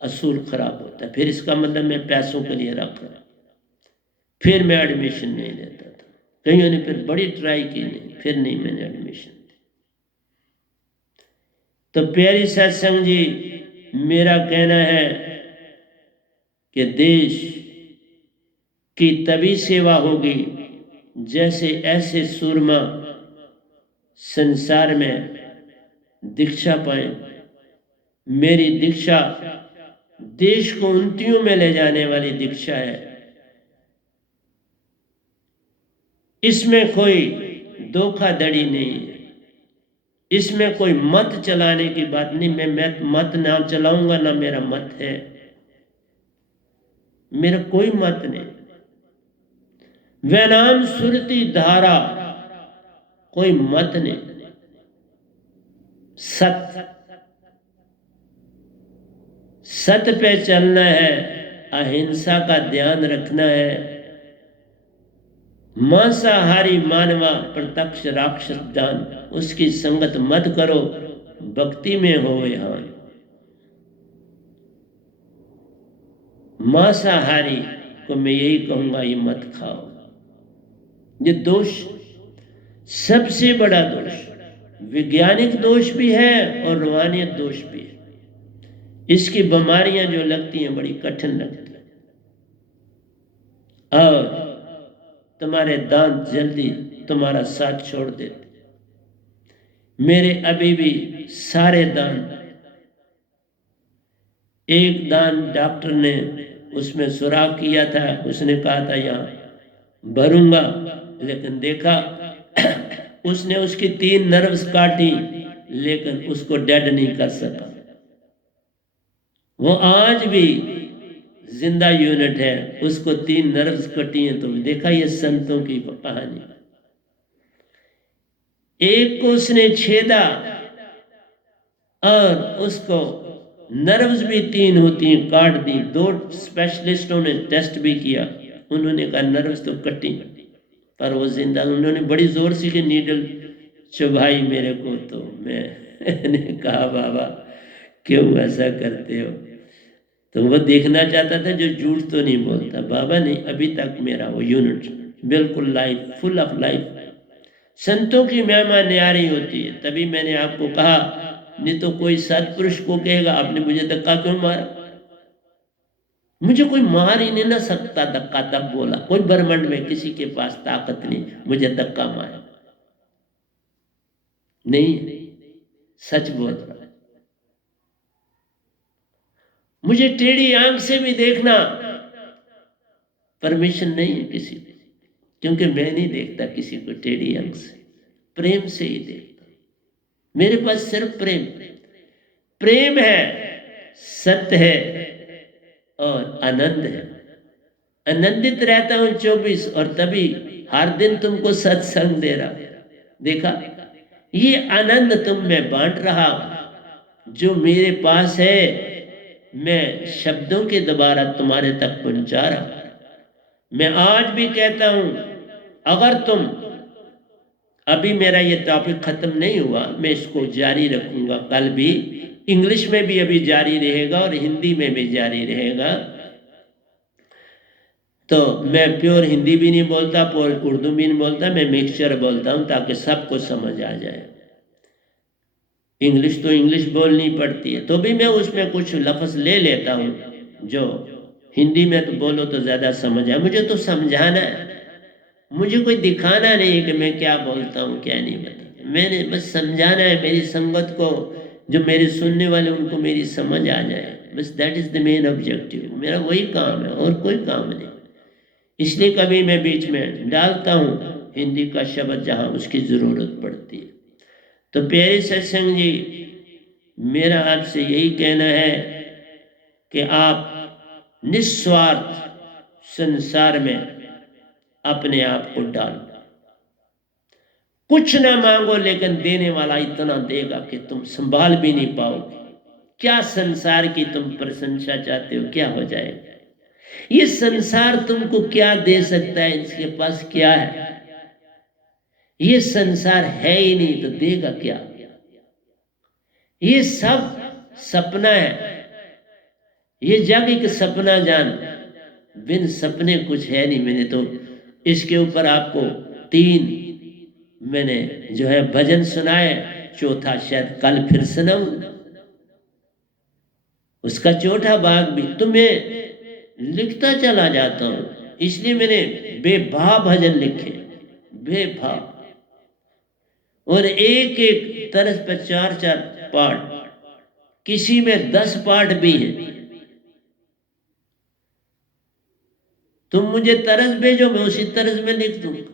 असूल खराब होता, फिर इसका मतलब मैं पैसों के लिए रख रहा, फिर मैं एडमिशन नहीं लेता था। कईयों ने फिर बड़ी ट्राई की, नहीं, फिर नहीं मैंने एडमिशन दी। तो प्यारी सत्संग जी, मेरा कहना है कि देश की तभी सेवा होगी जैसे ऐसे सूरमा संसार में दीक्षा पाए। मेरी दीक्षा देश को उन्नतियों में ले जाने वाली दीक्षा है। इसमें कोई धोखाधड़ी नहीं है, इसमें कोई मत चलाने की बात नहीं। मैं मत ना चलाऊंगा, ना मेरा मत है, मेरा कोई मत नहीं। वैनाम सुरती धारा, कोई मत नहीं। सत्य पे चलना है, अहिंसा का ध्यान रखना है। मांसाहारी मानवा प्रत्यक्ष राक्षस दान, उसकी संगत मत करो, भक्ति में हो यहाँ। मांसाहारी को मैं यही कहूंगा, ये मत खाओ। ये दोष सबसे बड़ा दोष, वैज्ञानिक दोष भी है और रूहानियत दोष भी है। इसकी बीमारियां जो लगती हैं बड़ी कठिन लगती है, और तुम्हारे दांत जल्दी तुम्हारा साथ छोड़ देते। मेरे अभी भी सारे दांत, एक दांत डॉक्टर ने उसमें सुराख किया था, उसने कहा था यहाँ भरूंगा, लेकिन देखा उसने उसकी 3 नर्व्स काटी, लेकिन उसको डेड नहीं कर सका। वो आज भी जिंदा यूनिट है, उसको 3 नर्व्स कटी हैं। तो देखा ये संतों की कहानी। एक को उसने छेदा और उसको नर्व्स भी 3 होती हैं, काट दी। 2 स्पेशलिस्टों ने टेस्ट भी किया, उन्होंने कहा नर्व्स तो कटी, पर वो जिंदा। उन्होंने बड़ी जोर से कि नीडल चुभाई मेरे को, तो मैंने कहा बाबा क्यों ऐसा करते हो? तो वो देखना चाहता था जो झूठ तो नहीं बोलता। बाबा नहीं, अभी तक मेरा वो यूनिट बिल्कुल लाइफ, फुल ऑफ लाइफ। संतों की महिमा न्यारी होती है, तभी मैंने आपको कहा, नहीं तो कोई सत्पुरुष को कहेगा आपने मुझे धक्का क्यों मारा? मुझे कोई मार ही नहीं ना सकता धक्का। तब बोला कोई ब्रह्मांड में किसी के पास ताकत नहीं मुझे धक्का मारे। नहीं, सच बोल रहा है। मुझे टेढ़ी आंख से भी देखना परमिशन नहीं है किसी को, क्योंकि मैं नहीं देखता किसी को टेढ़ी आंख से, प्रेम से ही देखता। मेरे पास सिर्फ प्रेम, प्रेम है, सत्य है और आनंद है। आनंदित रहता हूं 24, और तभी हर दिन तुमको सत्संग दे रहा। देखा, ये आनंद तुम में बांट रहा जो मेरे पास है, मैं शब्दों के द्वारा तुम्हारे तक पहुंचा रहा। मैं आज भी कहता हूं, अगर तुम, अभी मेरा ये टॉपिक खत्म नहीं हुआ, मैं इसको जारी रखूंगा, कल भी इंग्लिश में भी अभी जारी रहेगा और हिंदी में भी जारी रहेगा। तो मैं प्योर हिंदी भी नहीं बोलता, प्योर उर्दू भी नहीं बोलता, मैं मिक्सचर बोलता हूं ताकि सबको समझ आ जाए। इंग्लिश तो इंग्लिश बोलनी पड़ती है, तो भी मैं उसमें कुछ लफ्ज़ ले लेता हूँ जो हिंदी में तो बोलो तो ज़्यादा समझ आए। मुझे तो समझाना है, मुझे कोई दिखाना नहीं है कि मैं क्या बोलता हूँ क्या नहीं बताता। मैंने बस समझाना है मेरी संगत को, जो मेरे सुनने वाले उनको मेरी समझ आ जाए, बस that is the main objective. मेरा वही काम है और कोई काम नहीं। इसलिए कभी मैं बीच में डालता हूँ हिंदी का शब्द जहाँ उसकी ज़रूरत पड़ती है। तो प्यारे सत्संग जी, मेरा आपसे यही कहना है कि आप निस्वार्थ संसार में अपने आप को डालो। कुछ ना मांगो, लेकिन देने वाला इतना देगा कि तुम संभाल भी नहीं पाओगे। क्या संसार की तुम प्रशंसा चाहते हो, क्या हो जाएगा? ये संसार तुमको क्या दे सकता है? इसके पास क्या है? ये संसार है ही नहीं तो देगा क्या? ये सब सपना है, ये जग एक सपना जान, बिन सपने कुछ है नहीं। मैंने तो इसके ऊपर आपको 3 मैंने जो है भजन सुनाए, चौथा शायद कल फिर सुनाऊं। उसका चौथा भाग भी तो मैं लिखता चला जाता हूं, इसलिए मैंने बेभाव भजन लिखे, बेभाव, और एक एक तरस पर 4-4 पाठ, किसी में 10 पाठ भी हैं। तुम मुझे तरस भेजो, मैं उसी तरस में लिख दूंगा।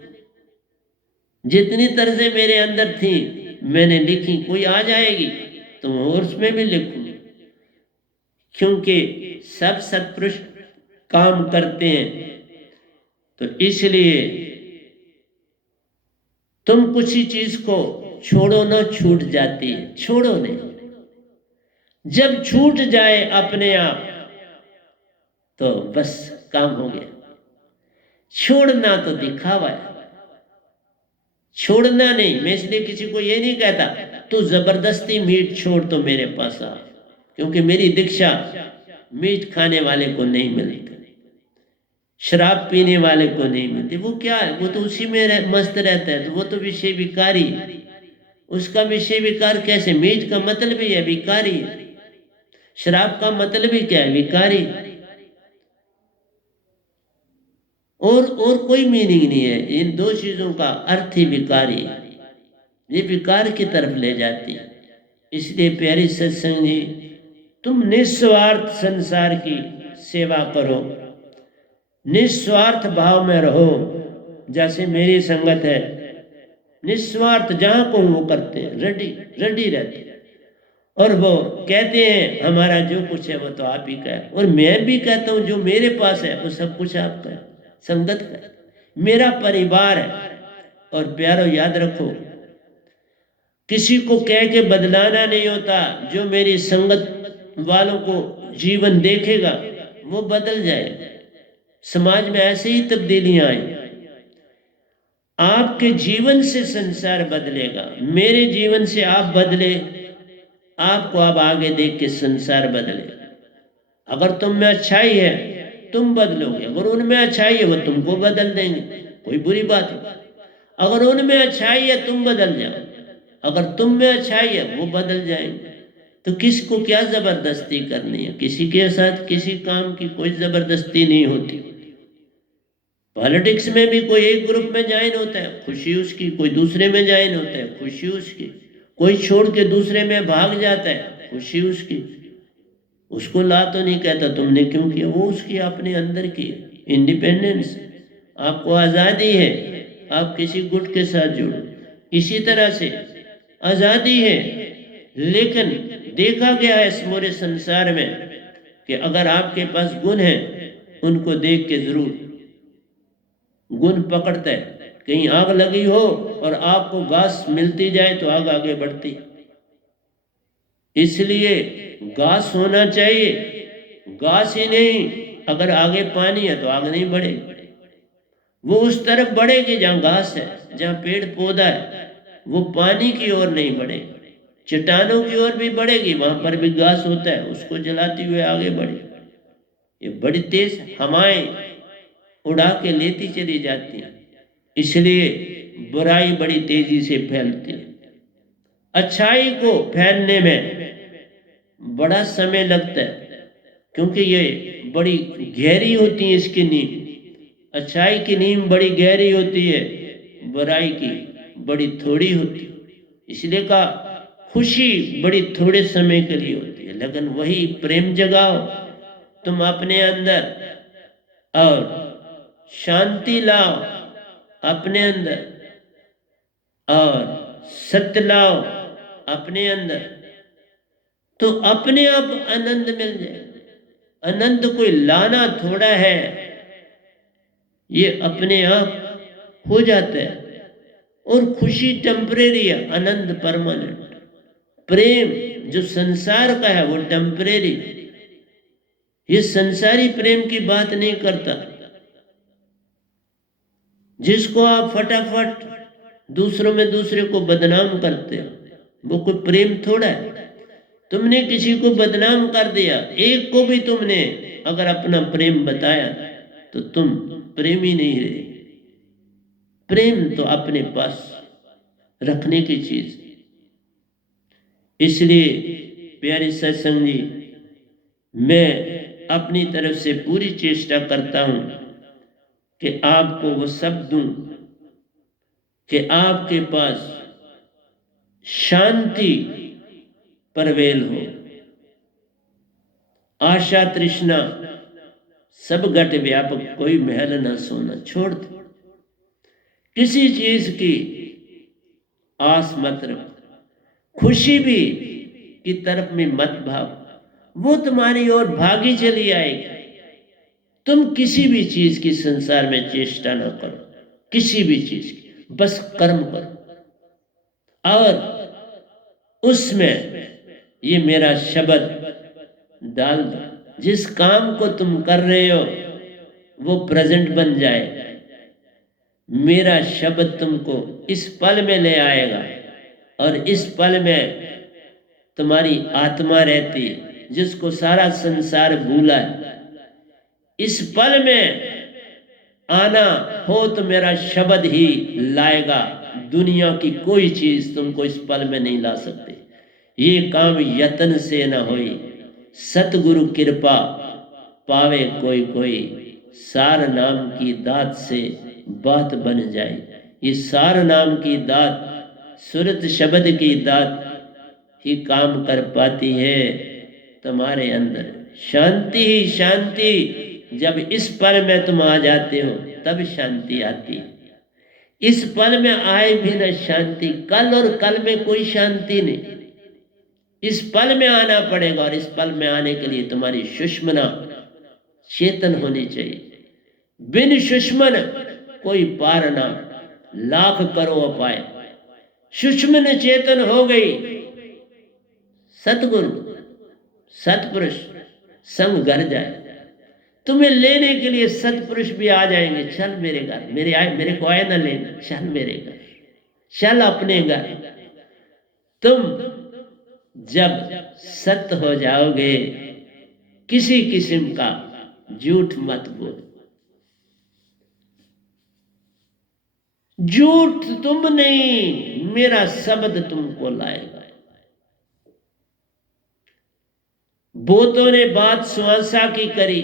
जितनी तरजें मेरे अंदर थी मैंने लिखी, कोई आ जाएगी तो मैं उसमें भी लिखूंगी, क्योंकि सब सत्पुरुष काम करते हैं। तो इसलिए तुम कुछ ही चीज को छोड़ो ना, छूट जाती है, छोड़ो नहीं। जब छूट जाए अपने आप तो बस काम हो गया। छोड़ना तो दिखावा है, छोड़ना नहीं। मैं इसलिए किसी को ये नहीं कहता तू जबरदस्ती मीट छोड़ तो मेरे पास आ, क्योंकि मेरी दीक्षा मीट खाने वाले को नहीं मिलती, शराब पीने वाले को नहीं मिलती। वो क्या है, वो तो उसी में मस्त रहता है, तो वो तो विषय विकारी है। उसका विषय विकार कैसे? मीट का मतलब ही है विकारी है, शराब का मतलब ही क्या है? विकारी। और कोई मीनिंग नहीं है। इन दो चीजों का अर्थ ही विकारी है, ये विकार की तरफ ले जाती है। इसलिए प्यारी सत्संग जी, तुम निस्वार्थ संसार की सेवा करो, निस्वार्थ भाव में रहो। जैसे मेरी संगत है, निस्वार्थ जहां को वो करते हैं, रेडी रेडी रहते हैं। और वो कहते हैं हमारा जो कुछ है वो तो आप ही का है, और मैं भी कहता हूं जो मेरे पास है वो सब कुछ आपका है, संगत का है, मेरा परिवार है। और प्यारो याद रखो, किसी को कह के बदलाना नहीं होता। जो मेरी संगत वालों को जीवन देखेगा वो बदल जाएगा। समाज में ऐसे ही तब्दीलियां आई। आपके जीवन से संसार बदलेगा, मेरे जीवन से आप बदले, आपको अब आगे देख के संसार बदले। अगर तुम में अच्छाई है तुम बदलोगे, अगर उनमें अच्छाई है वो तुमको बदल देंगे, कोई बुरी बात नहीं। अगर उनमें अच्छाई है तुम बदल जाओ, अगर तुम में अच्छाई है वो बदल जाएंगे। तो किसको क्या जबरदस्ती करनी है? किसी के साथ किसी काम की कोई जबरदस्ती नहीं होती। पॉलिटिक्स में भी कोई एक ग्रुप में ज्वाइन होता है, खुशी उसकी, कोई दूसरे में ज्वाइन होता है, खुशी उसकी, कोई छोड़ के दूसरे में भाग जाता है, खुशी उसकी। उसको ला तो नहीं कहता तुमने क्यों किया, वो उसकी अपने अंदर की इंडिपेंडेंस। आपको आज़ादी है, आप किसी गुट के साथ जुड़ो, इसी तरह से आज़ादी है। लेकिन देखा गया है इस पूरे संसार में कि अगर आपके पास गुण है उनको देख के जरूर गुण पकड़ता है। कहीं आग लगी हो और आपको घास मिलती जाए तो आग आगे बढ़ती, इसलिए घास होना चाहिए। घास ही नहीं, अगर आगे पानी है तो आग नहीं बढ़ेगी, वो उस तरफ बढ़ेगी जहाँ घास है, जहाँ पेड़ पौधा है, वो पानी की ओर नहीं बढ़ेगी। चट्टानों की ओर भी बढ़ेगी, वहां पर भी घास होता है, उसको जलाती हुए आगे बढ़े। ये बड़ी तेज हवाएं उड़ा के लेती चली जाती है, इसलिए बुराई बड़ी तेजी से फैलती है। अच्छाई को फैलने में बड़ा समय लगता है, क्योंकि ये बड़ी गहरी होती है इसकी नींव। अच्छाई की नींव बड़ी गहरी होती है, बुराई की बड़ी थोड़ी होती है। इसलिए कहा खुशी बड़ी थोड़े समय के लिए होती है, लेकिन वही प्रेम जगाओ तुम अपने अंदर और शांति लाओ अपने अंदर और सत्य लाओ अपने अंदर, तो अपने आप आनंद मिल जाए। आनंद कोई लाना थोड़ा है, ये अपने आप हो जाता है। और खुशी टेम्परेरी है, आनंद परमानेंट। प्रेम जो संसार का है वो टेम्परेरी, ये संसारी प्रेम की बात नहीं करता। जिसको आप फटाफट दूसरों में दूसरे को बदनाम करते हो, वो कोई प्रेम थोड़ा है। तुमने किसी को बदनाम कर दिया, एक को भी तुमने अगर अपना प्रेम बताया तो तुम प्रेमी नहीं रहे। प्रेम तो अपने पास रखने की चीज। इसलिए प्यारे सत्संग जी, मैं अपनी तरफ से पूरी चेष्टा करता हूं कि आपको वो सब दूं कि आपके पास शांति परवेल हो। आशा तृष्णा सब घट व्यापक, कोई महल न सोना। छोड़ दो, किसी चीज की आस मत रखो, खुशी भी की तरफ में मत भागो, वो तुम्हारी ओर भागी चली आएगी। तुम किसी भी चीज की संसार में चेष्टा न करो, किसी भी चीज की, बस कर्म करो और उसमें ये मेरा शब्द डाल दो। जिस काम को तुम कर रहे हो वो प्रेजेंट बन जाए, मेरा शब्द तुमको इस पल में ले आएगा और इस पल में तुम्हारी आत्मा रहती है जिसको सारा संसार भूला है। इस पल में आना हो तो मेरा शब्द ही लाएगा, दुनिया की कोई चीज तुमको इस पल में नहीं ला सकती। ये काम यत्न से न होई, सतगुरु कृपा पावे कोई कोई, सार नाम की दात से बात बन जाए। ये सार नाम की दात, सुरत शब्द की दात ही काम कर पाती है तुम्हारे अंदर। शांति ही शांति, जब इस पल में तुम आ जाते हो तब शांति आती है। इस पल में आए भी न शांति, कल और कल में कोई शांति नहीं। इस पल में आना पड़ेगा और इस पल में आने के लिए तुम्हारी सुषमना चेतन होनी चाहिए। बिन सुषमन कोई पार ना, लाख करो उपाय। सुषमन चेतन हो गई, सतगुरु सतपुरुष संग घर जाए। तुम्हें लेने के लिए सतपुरुष भी आ जाएंगे, चल मेरे घर, मेरे को आए ना लेना, चल मेरे घर, चल अपने घर। तुम जब सत्य हो जाओगे, किसी किस्म का झूठ मत बोल। झूठ तुम नहीं, मेरा शब्द तुमको लाएगा। बहुतों ने बात स्वांसा की करी,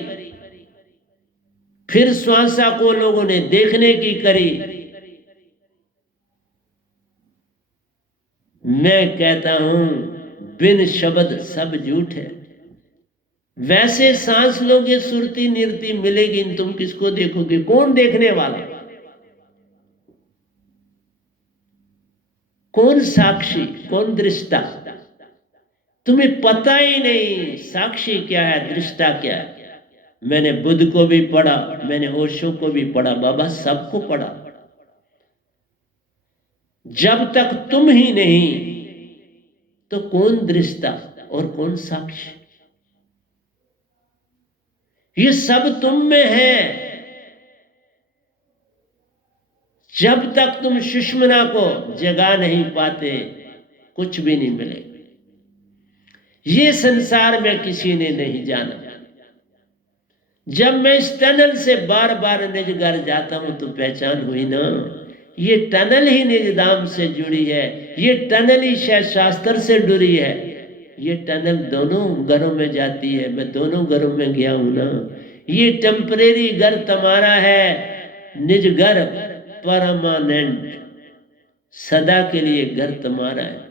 फिर स्वांसा को लोगों ने देखने की करी। मैं कहता हूं बिन शब्द सब झूठ है। वैसे सांस लोगे, सुरती निरती मिलेगी, तुम किसको देखोगे? कौन देखने वाला, कौन साक्षी, कौन दृष्टा? तुम्हें पता ही नहीं साक्षी क्या है, दृष्टा क्या है। मैंने बुद्ध को भी पढ़ा, मैंने ओशो को भी पढ़ा, बाबा सबको पढ़ा। जब तक तुम ही नहीं तो कौन दृष्टा और कौन साक्षी? ये सब तुम में है। जब तक तुम सुषमना को जगा नहीं पाते कुछ भी नहीं मिलेगा। ये संसार में किसी ने नहीं जाना। जब मैं इस टनल से बार बार निज घर जाता हूं तो पहचान हुई ना, ये टनल ही निज धाम से जुड़ी है, ये टनल ही शास्त्र से जुड़ी है। ये टनल दोनों घरों में जाती है, मैं दोनों घरों में गया हूं ना। ये टेम्परेरी घर तुम्हारा है, निज घर परमानेंट, सदा के लिए घर तुम्हारा है।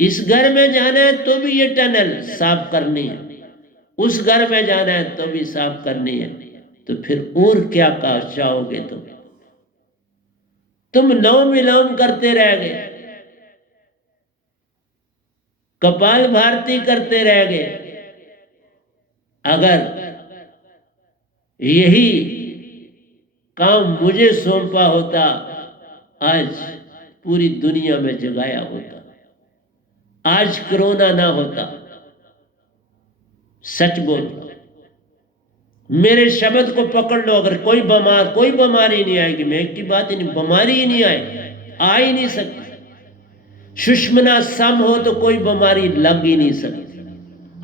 इस घर में जाना है तो भी ये टनल साफ करनी है, उस घर में जाना है तो भी साफ करनी है। तो फिर और क्या चाहोगे? तुम नौ विलोम करते रह गए, कपाल भारती करते रह गए। अगर यही काम मुझे सौंपा होता, आज पूरी दुनिया में जगाया होता, आज कोरोना ना होता। सच बोल, मेरे शब्द को पकड़ लो। अगर कोई बीमारी नहीं आएगी, मैं एक की बात ही नहीं, बीमारी ही नहीं आएगी, आ ही नहीं सकती। सुषमना सम हो तो कोई बीमारी लग ही नहीं सकती।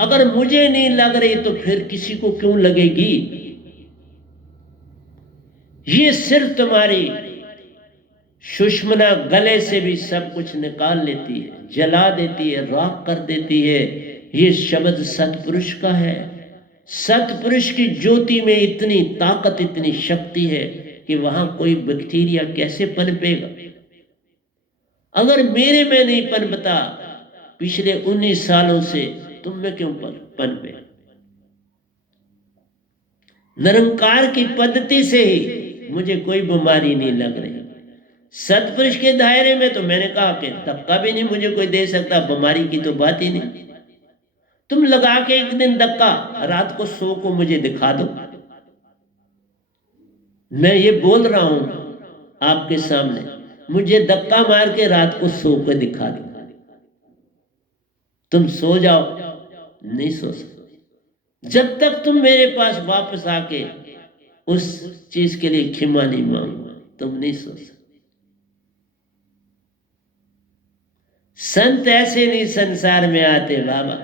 अगर मुझे नहीं लग रही तो फिर किसी को क्यों लगेगी? ये सिर्फ तुम्हारी सुषमना गले से भी सब कुछ निकाल लेती है, जला देती है, राख कर देती है। ये शब्द सतपुरुष का है। सतपुरुष की ज्योति में इतनी ताकत, इतनी शक्ति है कि वहां कोई बैक्टीरिया कैसे पनपेगा? अगर मेरे में नहीं पनपता पिछले 19 सालों से, तुम में क्यों पनपे? निरंकार की पद्धति से ही मुझे कोई बीमारी नहीं लग रही। सतपुरुष के दायरे में तो मैंने कहा कि धक्का भी नहीं मुझे कोई दे सकता, बीमारी की तो बात ही नहीं। तुम लगा के एक दिन धक्का, रात को 100 को मुझे दिखा दो। मैं ये बोल रहा हूं आपके सामने, मुझे धक्का मार के रात को 100 को दिखा दो। तुम सो जाओ, नहीं सो सकते जब तक तुम मेरे पास वापस आके उस चीज के लिए क्षमा नहीं मांगो, तुम नहीं सो सकते। संत ऐसे नहीं संसार में आते बाबा,